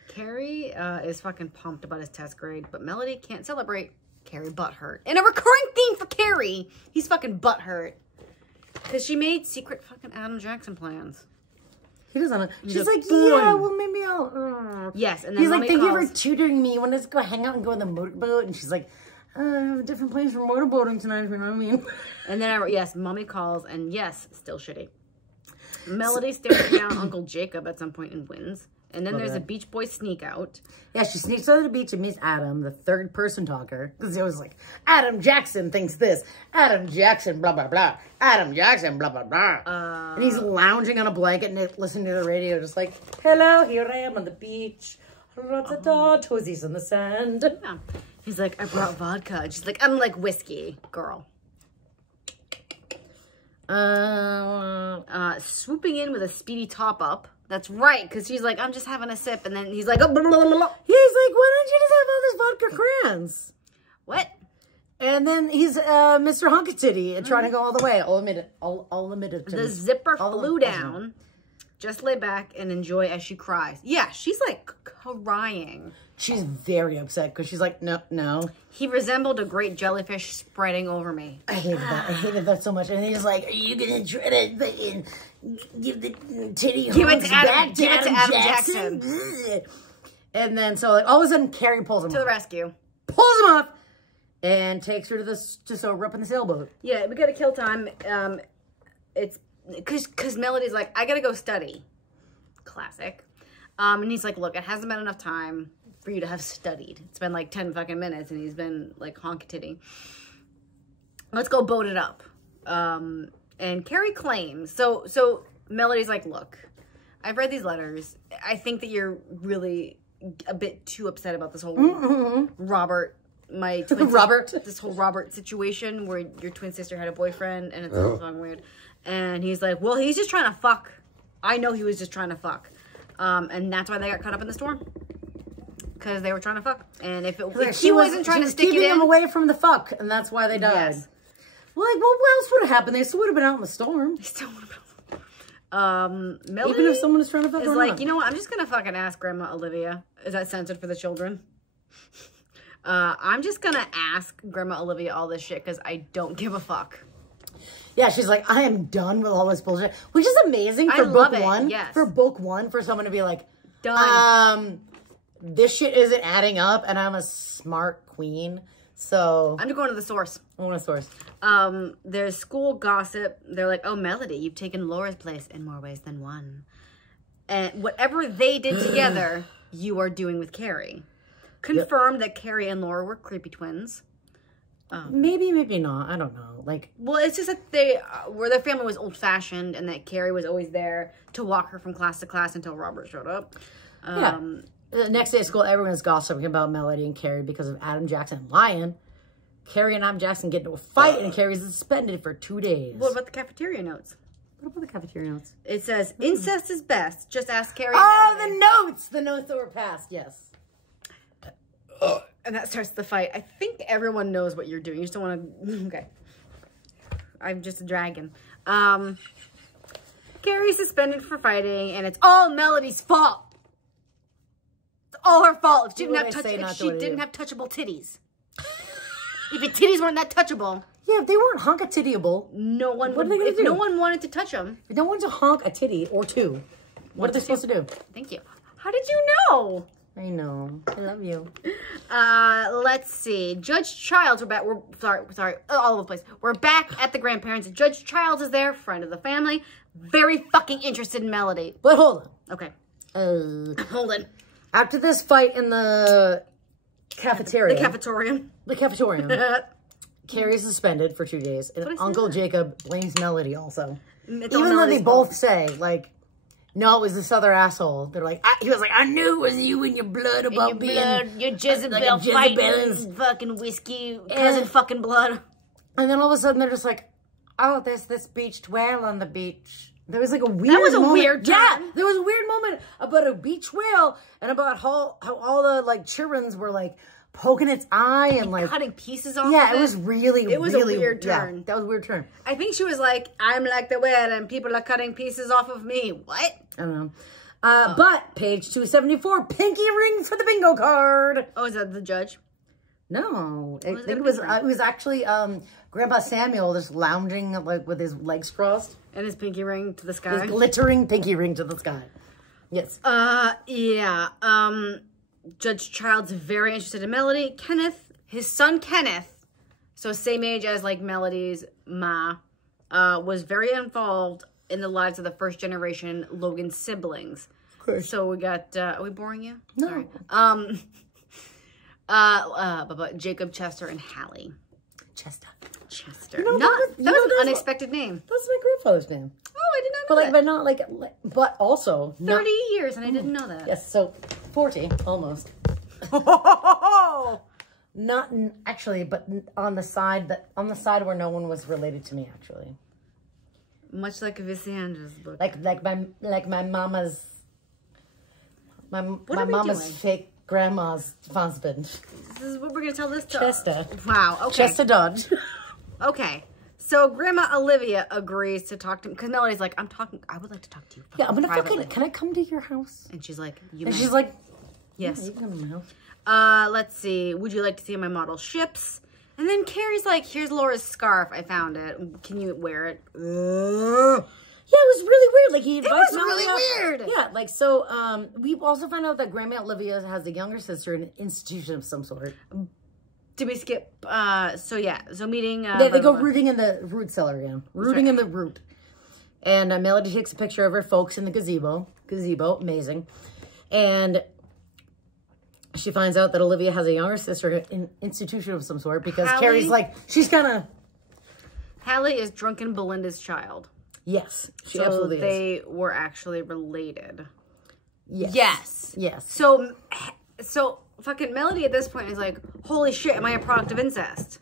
Cary is fucking pumped about his test grade, but Melody can't celebrate. Cary butthurt. And a recurring theme for Cary, he's fucking butthurt. Because she made secret fucking Adam Jackson plans. He doesn't know. She's like, yeah, well, maybe I'll... Yes, and then he's Mommy like, thank you calls. for tutoring me. I want to go hang out and go on the motorboat. And she's like, I have different plans for motorboating tonight, if you know what I mean. And then, yes, Mommy calls, and yes, still shitty. Melody stares down Uncle Jacob at some point and wins. And then there's a Beach Boy sneak out. Yeah, she sneaks out of the beach and meets Adam, the third person talker. Because he was like, Adam Jackson thinks this. Adam Jackson, blah, blah, blah. Adam Jackson, blah, blah, blah. And he's lounging on a blanket and listening to the radio, just like, hello, here I am on the beach. Toesies in the sand. Yeah. He's like, I brought vodka. And she's like, I'm like whiskey, girl. Swooping in with a speedy top up. That's right, because she's like, I'm just having a sip, and then he's like, oh, blah, blah, blah, blah. He's like, why don't you just have all this vodka crayons? What? And then he's Mr. Hunkatitty and trying to go all the way. I'll admit it. The zipper flew down. Just lay back and enjoy as she cries. Yeah, she's like crying. She's very upset because she's like, no. He resembled a great jellyfish spreading over me. I hated that. I hated that so much. And he's like, are you going to try to give the titty hunks back to Adam Jackson? And then so like all of a sudden Cary pulls him to the rescue. Pulls him up and takes her to the sober up in the sailboat. Yeah, we got to kill time. It's because Melody's like, I got to go study. Classic. And he's like, look, it hasn't been enough time for you to have studied. It's been like 10 fucking minutes and he's been like honk-titty. Let's go boat it up. And Cary claims, so Melody's like, look, I've read these letters. I think that you're really a bit too upset about this whole Robert, my twin this whole Robert situation where your twin sister had a boyfriend and it's all fucking weird. And he's like, well, he's just trying to fuck. I know he was just trying to fuck. And that's why they got caught up in the storm. Because they were trying to fuck. And if he wasn't trying to stick it in, them away from the fuck, and that's why they died. Yes. Well, like, what else would have happened? They still would have been out in the storm. They still would have been. Melody even if someone was trying to fuck is or like, not. you know what? I'm just gonna fucking ask Grandma Olivia. Is that censored for the children? I'm just gonna ask Grandma Olivia all this shit because I don't give a fuck. Yeah, she's like, I am done with all this bullshit, which is amazing for book one. Yes. For book one, for someone to be like, done. This shit isn't adding up, and I'm a smart queen. So I'm just going to the source. I want a source. There's school gossip. They're like, oh, Melody, you've taken Laura's place in more ways than one. And whatever they did together, you are doing with Cary. Confirmed that Cary and Laura were creepy twins. Maybe, maybe not. I don't know. Like, well, it's just that they, where their family was old-fashioned, and that Cary was always there to walk her from class to class until Robert showed up. Yeah. The next day at school, everyone's gossiping about Melody and Cary because of Adam Jackson lying. Cary and Adam Jackson get into a fight, and Carrie's suspended for 2 days. What about the cafeteria notes? What about the cafeteria notes? It says, incest is best. Just ask Cary. Oh, the notes! The notes that were passed, yes. And that starts the fight. I think everyone knows what you're doing. You just don't want to... Okay. I'm just a dragon. Cary's suspended for fighting, and it's all Melody's fault. It's all her fault. If she didn't have touchable titties. If your titties weren't that touchable... Yeah, if they weren't honk-a-tittyable, no one would... If no one wanted to touch them... If no one to honk a titty or two, what are they supposed to do? Thank you. How did you know? I know. I love you. Let's see. Judge Childs, we're back. We're sorry, all over the place. We're back at the grandparents. Judge Childs is there, friend of the family, very fucking interested in Melody. But hold on. Okay. Hold on. After this fight in the cafeteria. The cafetorium. Cary's suspended for 2 days, and Uncle Jacob blames Melody also. Even though they both say, like, no, it was this other asshole. They're like, he was like, I knew it was you and your blood about being... Your Jezebel fighting fucking whiskey, cousin fucking blood. And then all of a sudden they're just like, oh, there's this beached whale on the beach. There was like a weird moment. That was a weird turn. Yeah, there was a weird moment about a beach whale and about how all the, like, children's were, like, poking its eye and like cutting pieces off. Yeah, it was really, it was really a weird turn. Yeah, that was a weird turn. I think she was like, I'm like the whale and people are cutting pieces off of me. What? I don't know. But page 274, pinky ring for the bingo card. Oh, is that the judge? No, I think it was actually Grandpa Samuel just lounging like with his legs crossed and his pinky ring to the sky. His glittering pinky ring to the sky. Yes. Yeah. Judge Child's very interested in Melody. Kenneth, his son Kenneth, so same age as like Melody's ma, was very involved in the lives of the first generation Logan siblings. Of course. So we got, are we boring you? No. Sorry. But Jacob, Chester, and Hallie. Chester. You know, that was an unexpected name. That's my grandfather's name. Oh, I did not know that. But not like, but also 30 years, and I didn't know that. Yes, so 40 almost. Not actually, but on the side where no one was related to me actually. Much like Vicendra's book. Like my mama's fake grandma's husband. This is what we're gonna tell this to. Chester. Wow. Okay. Chester Dodge. Okay. So Grandma Olivia agrees to talk to him because Melody's like, I would like to talk to you. Yeah, I'm gonna privately. Can I come to your house? And she's like, she's like, yes. Yeah, you can come to my house. Let's see. Would you like to see my model ships? And then Cary's like, here's Laura's scarf. I found it. Can you wear it? Yeah, it was really weird. Like he invites It was really weird. Yeah, like so. We also found out that Grandma Olivia has a younger sister in an institution of some sort. Did we skip? So meeting. They go rooting in the root cellar again. Rooting in the root. And Melody takes a picture of her folks in the gazebo. Amazing. And she finds out that Olivia has a younger sister in an institution of some sort because Cary's like, she's gonna... Hallie is drunken Belinda's child. Yes, she absolutely is. So they were actually related. Yes. So fucking Melody at this point is like, holy shit, am I a product of incest?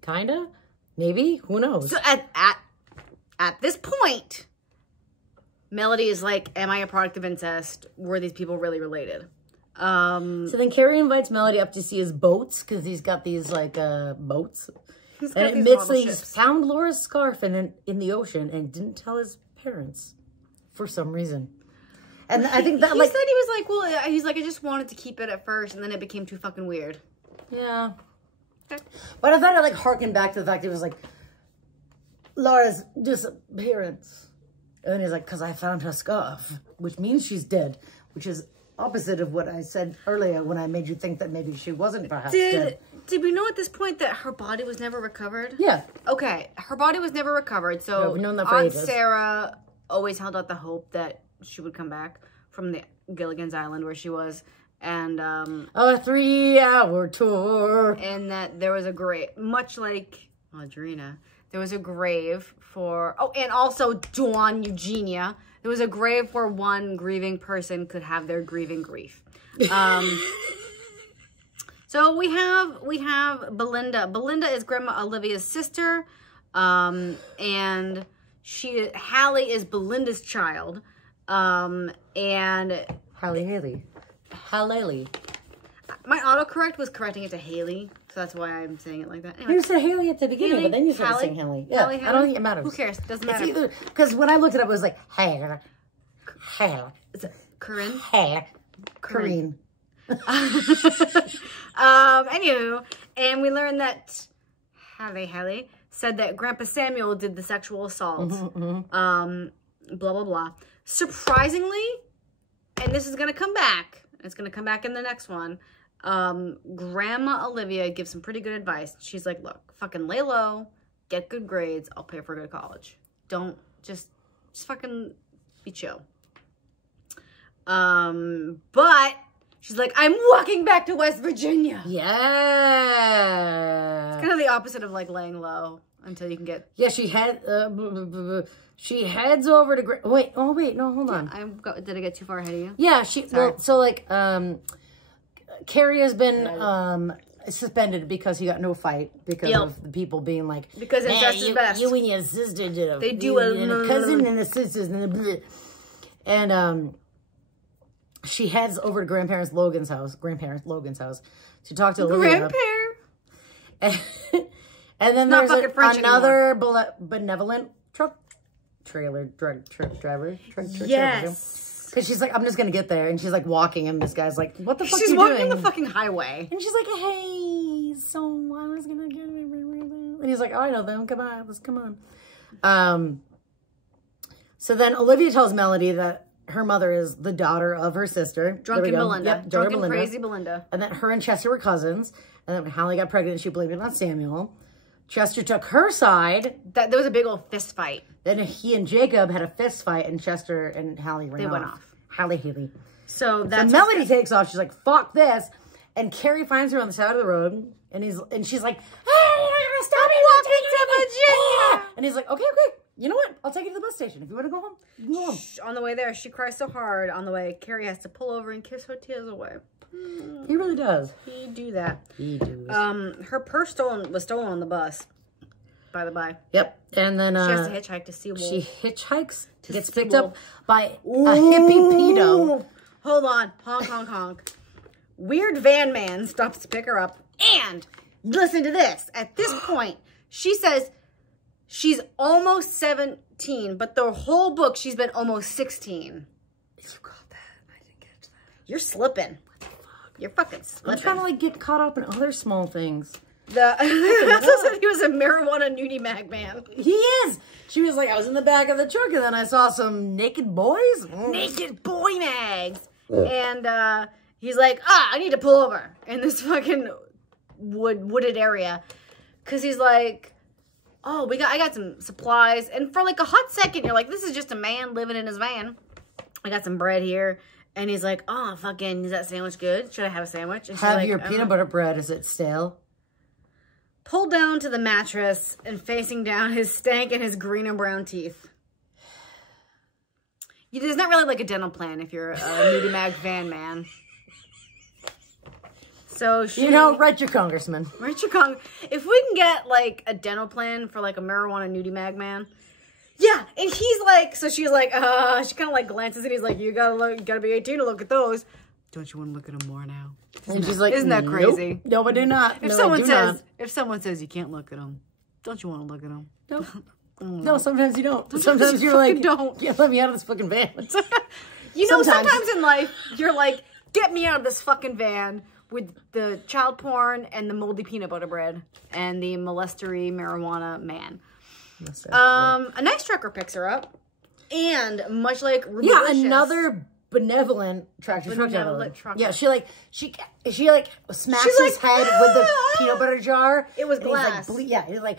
Kinda? Maybe? Who knows? So at this point, Melody is like, am I a product of incest? Were these people really related? So then Cary invites Melody up to see his boats, because he's got these, like, boats. And admits that he's found Laura's scarf in the ocean and didn't tell his parents for some reason. And I think that, he said he was like, well, he's like, I just wanted to keep it at first, and then it became too fucking weird. Yeah. Okay. But I thought it, like, harkened back to the fact it was, like, Laura's disappearance. And then he's like, because I found her scarf, which means she's dead, which is opposite of what I said earlier when I made you think that maybe she wasn't perhaps dead. Did we know at this point that her body was never recovered? Yeah. Okay, her body was never recovered, so we've known that for Aunt ages. Sarah always held out the hope that she would come back from the Gilligan's Island where she was, and a 3-hour tour. And that there was a grave, much like Audrina, there was a grave for, and also Dawn Eugenia. There was a grave where one grieving person could have their grieving grief. So we have Belinda. Belinda is Grandma Olivia's sister, and Hallie is Belinda's child, and Hallie. My autocorrect was correcting it to Haley, so that's why I'm saying it like that. Anyway. You said Haley at the beginning, Haley? but then you started saying Hallie. Yeah, I don't think it matters. Who cares? Doesn't matter. Because when I looked it up, it was like, Hallie. Is it Corinne? Corinne. Anywho, and we learned that Hallie said that Grandpa Samuel did the sexual assault. Blah, blah, blah. Surprisingly, and this is going to come back. It's going to come back in the next one. Grandma Olivia gives some pretty good advice. She's like, look, fucking lay low, get good grades, I'll pay for a good college. Don't, just fucking be chill. But she's like, I'm walking back to West Virginia. Yeah. It's kind of the opposite of like laying low until you can get. Yeah, she heads over to. Wait, no, hold on. Did I get too far ahead of you? Yeah, Cary has been suspended because he got no fight because of the people being like, because incest is best. You and your sister did a. They do a cousin and a sister's and she heads over to grandparents Logan's house to talk to Olivia. And then there's another benevolent truck driver. Yes. Because she's like, I'm just going to get there. And she's like walking and this guy's like, what the fuck are you doing? She's walking the fucking highway. And she's like, hey, so I was going to get me. And he's like, oh, I know them. Come on. Let's come on. So then Olivia tells Melody that her mother is the daughter of her sister. Drunken Belinda. Yep, Drunken crazy Belinda. And that her and Chester were cousins. And then when Hallie got pregnant, she blamed it on Samuel. Chester took her side. There was a big old fist fight. Then he and Jacob had a fist fight, and Chester and Hallie ran off. They went off. Hallie. So that's Melody takes off. She's like, fuck this. And Cary finds her on the side of the road. And she's like, hey, you're not gonna stop me walking to Virginia. And he's like, okay. You know what? I'll take you to the bus station. If you want to go home, you can go home. On the way there, she cries so hard. On the way, Cary has to pull over and kiss her tears away. He really does. He do that. He does. Her purse was stolen on the bus, by the by. Yep. And then she has to hitchhike to see Wolf. She hitchhikes, gets picked up by a hippie pedo. Hold on. Honk. Weird van man stops to pick her up. And listen to this. At this point, she says she's almost 17, but the whole book she's been almost 16. You got that? I didn't catch that. You're slipping. What the fuck? You're fucking slipping. I'm trying to like get caught up in other small things. He was a marijuana nudie mag man. He is. She was like, I was in the back of the truck and then I saw some naked boys. Naked boy mags. And he's like, I need to pull over in this fucking wooded area. Cause he's like, oh, I got some supplies. And for like a hot second, you're like, this is just a man living in his van. I got some bread here. And he's like, oh, fucking, is that sandwich good? Should I have a sandwich? And she's Have like, your peanut butter bread. Is it stale? Pulled down to the mattress and facing down his stank and his green and brown teeth. There's not really like a dental plan if you're a Nudie Mag fan, man. So she... You know, write your congressman. Write your If we can get like a dental plan for like a marijuana Nudie Mag man. Yeah, and he's like, so she's like, she kind of like glances and he's like, you gotta be 18 to look at those. Don't you want to look at them more now? And she's like, isn't that crazy? Nope. No, I do not. If someone says you can't look at them, don't you want to look at them? Nope. No, sometimes you don't. Sometimes you're like, don't. Yeah, let me out of this fucking van. You know, sometimes in life, you're like, get me out of this fucking van with the child porn and the moldy peanut butter bread and the molestery marijuana man. A nice trucker picks her up. And much like Rubalicious, another benevolent tractor truck. Yeah, she smacks his head with the peanut butter jar. It was glass. He's like,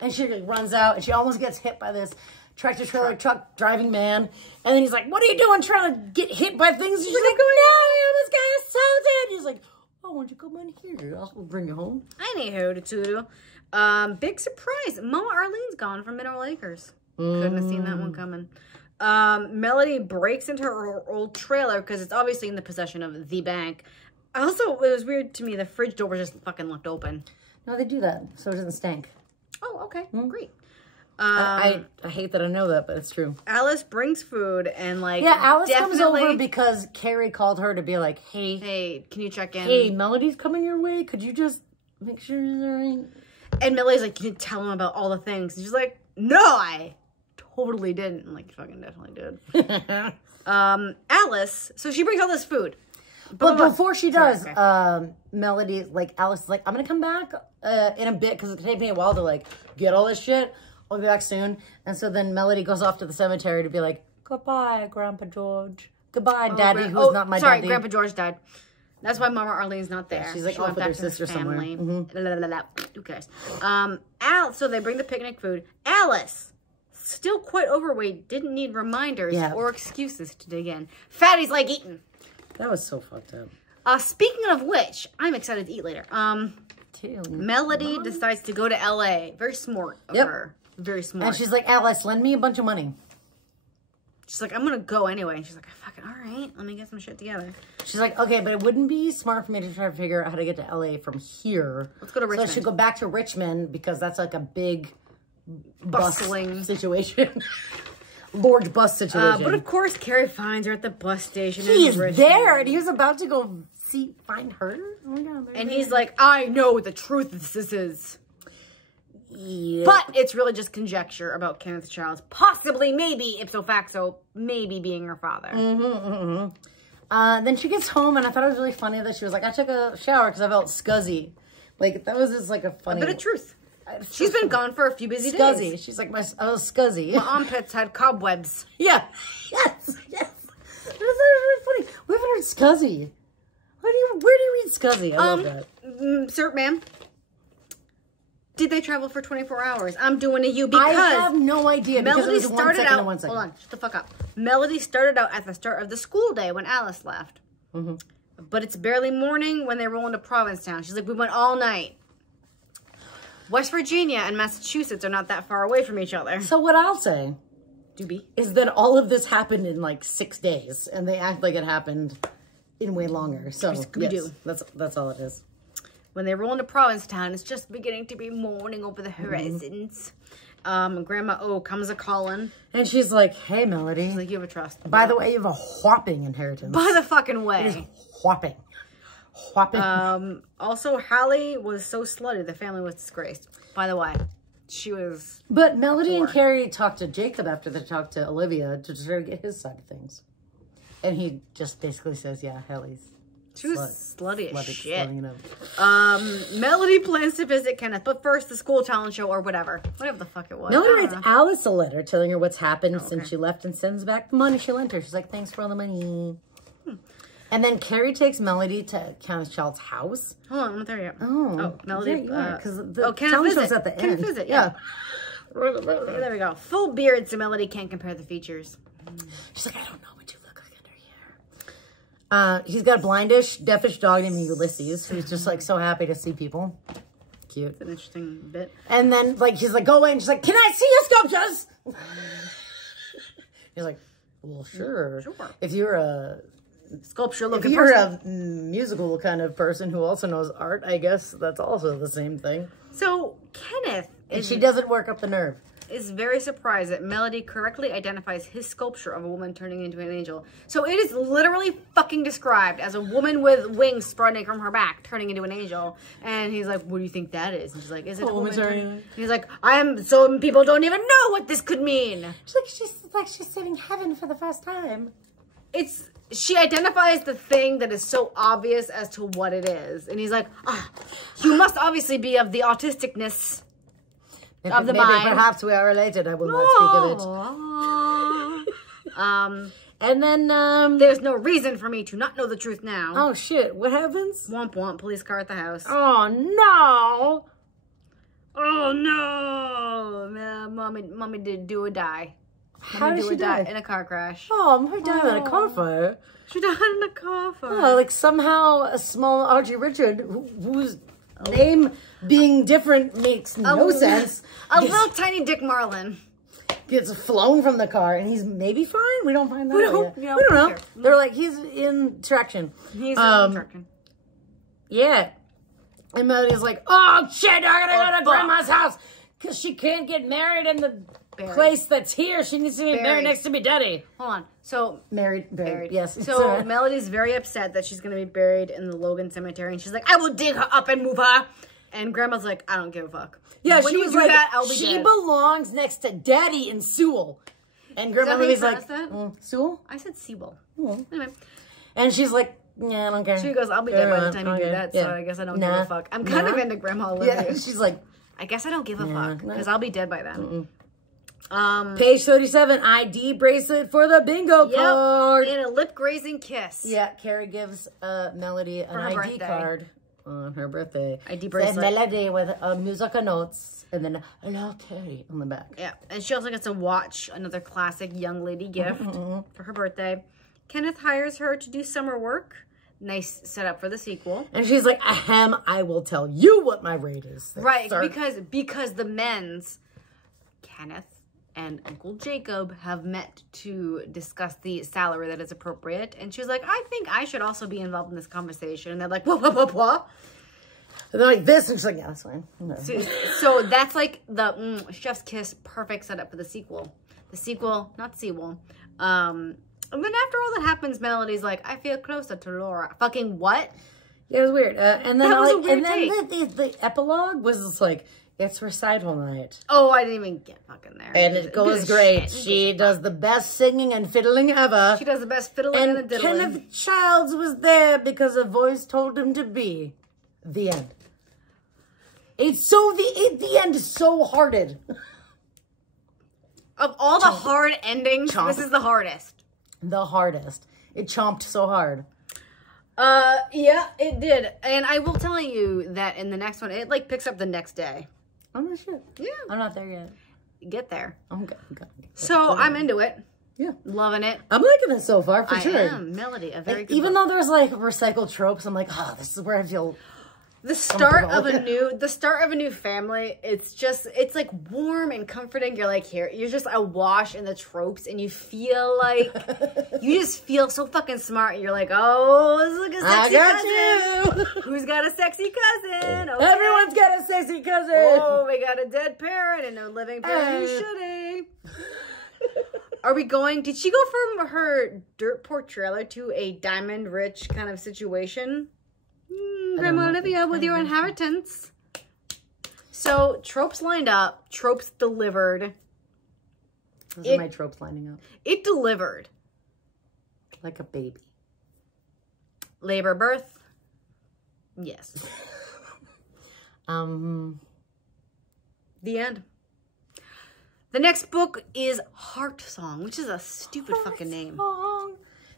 and she runs out, and she almost gets hit by this tractor trailer truck driving man. And then he's like, "What are you doing, trying to get hit by things?" And she's like, "No, I almost got assaulted." He's like, "Oh, why don't you come in here? I'll bring you home." Anywho, big surprise. Mama Arlene's gone from Mineral Acres. Couldn't have seen that one coming. Melody breaks into her old trailer because it's obviously in the possession of the bank. Also, it was weird to me, the fridge door was just fucking left open. No, they do that so it doesn't stink. Oh, okay. Great. I hate that I know that, but it's true. Alice brings food and like... Yeah, Alice comes over because Cary called her to be like, Hey, can you check in? Hey, Melody's coming your way. Could you just make sure she's all right? And Melody's like, can you tell him about all the things? And she's like, no, I totally didn't. I'm like, fucking definitely did. Alice, so she brings all this food. But before she does, Melody, like, Alice is like, I'm going to come back in a bit because it's going to take me a while to, like, get all this shit. I'll be back soon. And so then Melody goes off to the cemetery to be like, goodbye, Grandpa George. Goodbye, Daddy, who's not my daddy. Grandpa George died. That's why Mama Arlene's not there. Yeah, she's like off with her sister somewhere. Who cares? So they bring the picnic food. Alice, still quite overweight, didn't need reminders or excuses to dig in. Fatty's like eating. That was so fucked up. Speaking of which, I'm excited to eat later. Melody decides to go to LA. Very smart of her. Very smart. And she's like, Alice, lend me a bunch of money. She's like, I'm going to go anyway. And she's like, fucking, all right, let me get some shit together. She's like, okay, but it wouldn't be smart for me to try to figure out how to get to LA from here. Let's go to Richmond. So I should go back to Richmond because that's like a big bustling bus situation. Large bus situation. But of course, Cary finds her at the bus station. He's there and he was about to go find her. Oh my God, and he's like, I know what the truth of this is. Yeah. But it's really just conjecture about Kenneth Childs possibly, maybe, ipso facto, maybe being her father. Then she gets home, and I thought it was really funny that she was like, I took a shower because I felt scuzzy. Like, that was just like a funny... A bit of truth. She's been gone for a few busy days. She's like, I was scuzzy. My armpits had cobwebs. Yeah. Yes. That was really funny. We haven't heard scuzzy. Where do you read scuzzy? I love that. Sir, ma'am. Did they travel for 24 hours? I'm doing a you because... I have no idea. Melody started out... Hold on. Shut the fuck up. Melody started out at the start of the school day when Alice left. But it's barely morning when they roll into Provincetown. She's like, we went all night. West Virginia and Massachusetts are not that far away from each other. So what I'll say... Doobie. Is that all of this happened in like 6 days. And they act like it happened in way longer. So, yes, that's all it is. When they roll into Provincetown, it's just beginning to be morning over the horizons. Grandma O comes a-calling. And she's like, hey, Melody. She's like, you have a trust. By the way, you have a whopping inheritance. By the fucking way. It is whopping. Whopping. Also, Hallie was so slutty, the family was disgraced. By the way, she was... But Melody and Cary talked to Jacob after they talked to Olivia to try to get his side of things. And he just basically says, yeah, Hallie's... She was slutty as shit. Melody plans to visit Kenneth, but first the school talent show or whatever the fuck it was. Melody writes Alice a letter telling her what's happened since she left and sends back the money she lent her. She's like, thanks for all the money. And then Cary takes Melody to Kenneth Child's house. Hold on, I'm not there yet. Oh, Melody. Because the talent show's at the end. Kenneth visit, yeah. There we go. Full beard, so Melody can't compare the features. She's like, I don't know what you look like under here. He's got a blindish, deafish dog named Ulysses, who's just like so happy to see people. Cute. It's an interesting bit. And then like he's like, go away, and she's like, can I see your sculptures? He's like, well, sure. If you're a sculpture looking if you're a musical kind of person who also knows art, I guess that's also the same thing. So Kenneth and she doesn't work up the nerve. Is very surprised that Melody correctly identifies his sculpture of a woman turning into an angel. So it is literally fucking described as a woman with wings spreading from her back turning into an angel. And he's like, what do you think that is? And she's like, is it a woman turning? He's like, some people don't even know what this could mean. She's like she's seeing heaven for the first time. She identifies the thing that is so obvious as to what it is. And he's like, you must obviously be of the autisticness of the mind. Perhaps we are related. I will not speak of it. And then there's no reason for me to not know the truth now. Oh shit! What happens? Womp womp! Police car at the house. Oh no! Oh no! Mommy did do or die. How did she die? In a car crash. Oh, her died in a car fire. She died in a car fire. Oh, like somehow a small Archie Richard, whose name being different makes no sense. A little tiny Dick Marlin gets flown from the car, and he's maybe fine. We don't find that out yet. We don't know. They're like, he's in traction. He's in traction. Yeah. And Melody's like, oh shit, I gotta go to Grandma's house because she can't get married in the place that's here. She needs to be married next to me daddy. Hold on. So buried. Yes. So Melody's very upset that she's gonna be buried in the Logan Cemetery, and she's like, I will dig her up and move her. And Grandma's like, I don't give a fuck. Yeah, when she you was do like, that, I'll be she dead. belongs next to Daddy in Sewell. And Grandma was like, Sewell? I said Sewell. Anyway. And she's like, yeah, I don't care. She goes, I'll be dead by the time you do that, so I guess I don't give a fuck. I'm kind of into Grandma Olivia. Yeah, she's like, I guess I don't give a fuck, because I'll be dead by then. Page 37, ID bracelet for the bingo card. And a lip-grazing kiss. Yeah, Cary gives Melody an ID card on her birthday. ID bracelet. Melody with musical notes, and then hello Cary on the back. Yeah, and she also gets a watch, another classic young lady gift for her birthday. Kenneth hires her to do summer work. Nice setup for the sequel. And she's like, ahem, I will tell you what my rate is. Right, because the men's, Kenneth and Uncle Jacob, have met to discuss the salary that is appropriate. And she was like, I think I should also be involved in this conversation. And they're like, what? And they're like this, and she's like, yeah, that's fine. No. So that's like the chef's kiss, perfect setup for the sequel. The sequel, not sequel. And then after all that happens, Melody's like, I feel closer to Laura. Fucking what? Yeah, it was weird. And then, that was a weird take. the epilogue was just like, it's recital night. Oh, I didn't even get fucking there. And it goes great. She does the best singing and fiddling ever. She does the best fiddling and diddling. And Kenneth Childs was there because a voice told him to be. The end. It's so, the end is so hearted. Of all the hard endings, this is the hardest. The hardest. It chomped so hard. Yeah, it did. And I will tell you that in the next one, it like picks up the next day. Oh, no shit. Yeah. I'm not there yet. Get there. I'm good. So I'm into it. Yeah. Loving it. I'm liking it so far, for sure. I am. Melody, a very good even book. though there's like recycled tropes, I'm like, oh, this is where I feel the start of a new family. It's like warm and comforting. You're like, here, you're just awash in the tropes, and you feel like you just feel so fucking smart. You're like, oh, look at sexy cousin. Who's got a sexy cousin? Okay. Everyone's got a sexy cousin. Oh, we got a dead parent and a living parent who's shitty. Are we going? Did she go from her dirt poor trailer to a diamond rich kind of situation? Grandma Olivia with your inheritance. So tropes lined up, tropes delivered. Those are my tropes lining up. It delivered. Like a baby. Labor, birth. Yes. The end. The next book is Heart Song, which is a stupid fucking name.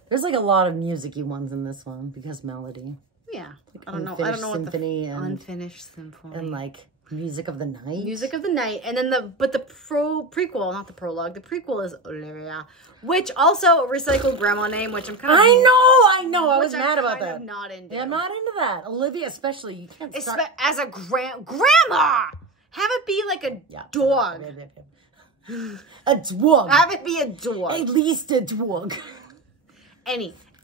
There's like a lot of music-y ones in this one because melody. Yeah. Like I don't know what symphony the unfinished symphony. And like music of the night. Music of the night. And then the prequel, not the prologue, the prequel is Olivia, which also recycled grandma name, which I'm kind of I know. I about kind that. of not into. Yeah, I'm not into that. Olivia, especially, you can't start. As a grandma. Have it be like a dog. A dog. Have it be a dog. At least a dog.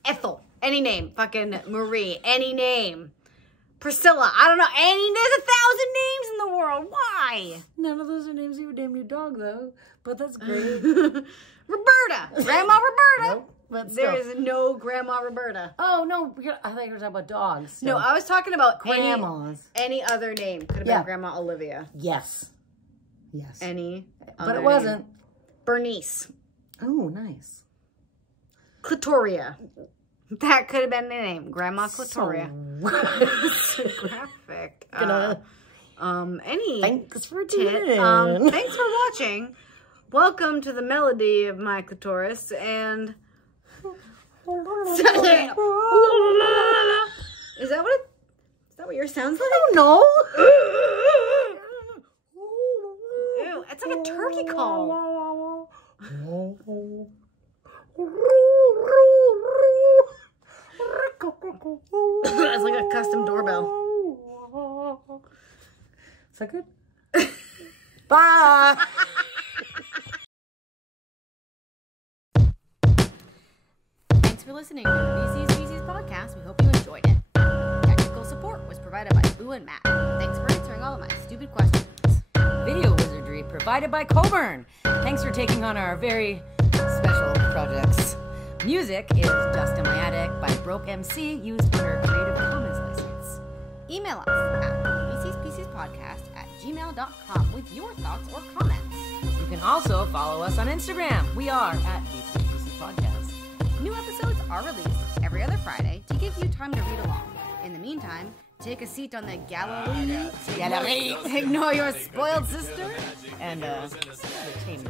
Ethel, any name. Fucking Marie, any name. Priscilla, I don't know. There's 1,000 names in the world. Why? None of those are names you would name your dog, though. But that's great. Roberta, Grandma Roberta. Nope, but There still. is no Grandma Roberta. Oh, no. I thought you were talking about dogs. So. No, I was talking about grandmas. Any other name. Could have been Grandma Olivia. Yes. Yes. Any but other it wasn't. Name. Bernice. Oh, nice. Clitoria. That could have been the name. Grandma Clitoria. So graphic. Any thanks for tit. tuning in. Thanks for watching. Welcome to the melody of my clitoris and is that what yours sounds like? I don't know. Ew, it's like a turkey call. It's like a custom doorbell. Is that good? Bye. Thanks for listening to the VC Species podcast. We hope you enjoyed it. Technical support was provided by Boo and Matt. Thanks for answering all of my stupid questions. Video wizardry provided by Coburn. Thanks for taking on our very special projects. Music is Dust in My Attic by Broke MC, used under Creative Commons license. Email us at vcspeciespodcast@gmail.com with your thoughts or comments. You can also follow us on Instagram. We are at VC Podcast. New episodes are released every other Friday to give you time to read along. In the meantime, take a seat on the gallery. Ignore your spoiled sister. And tame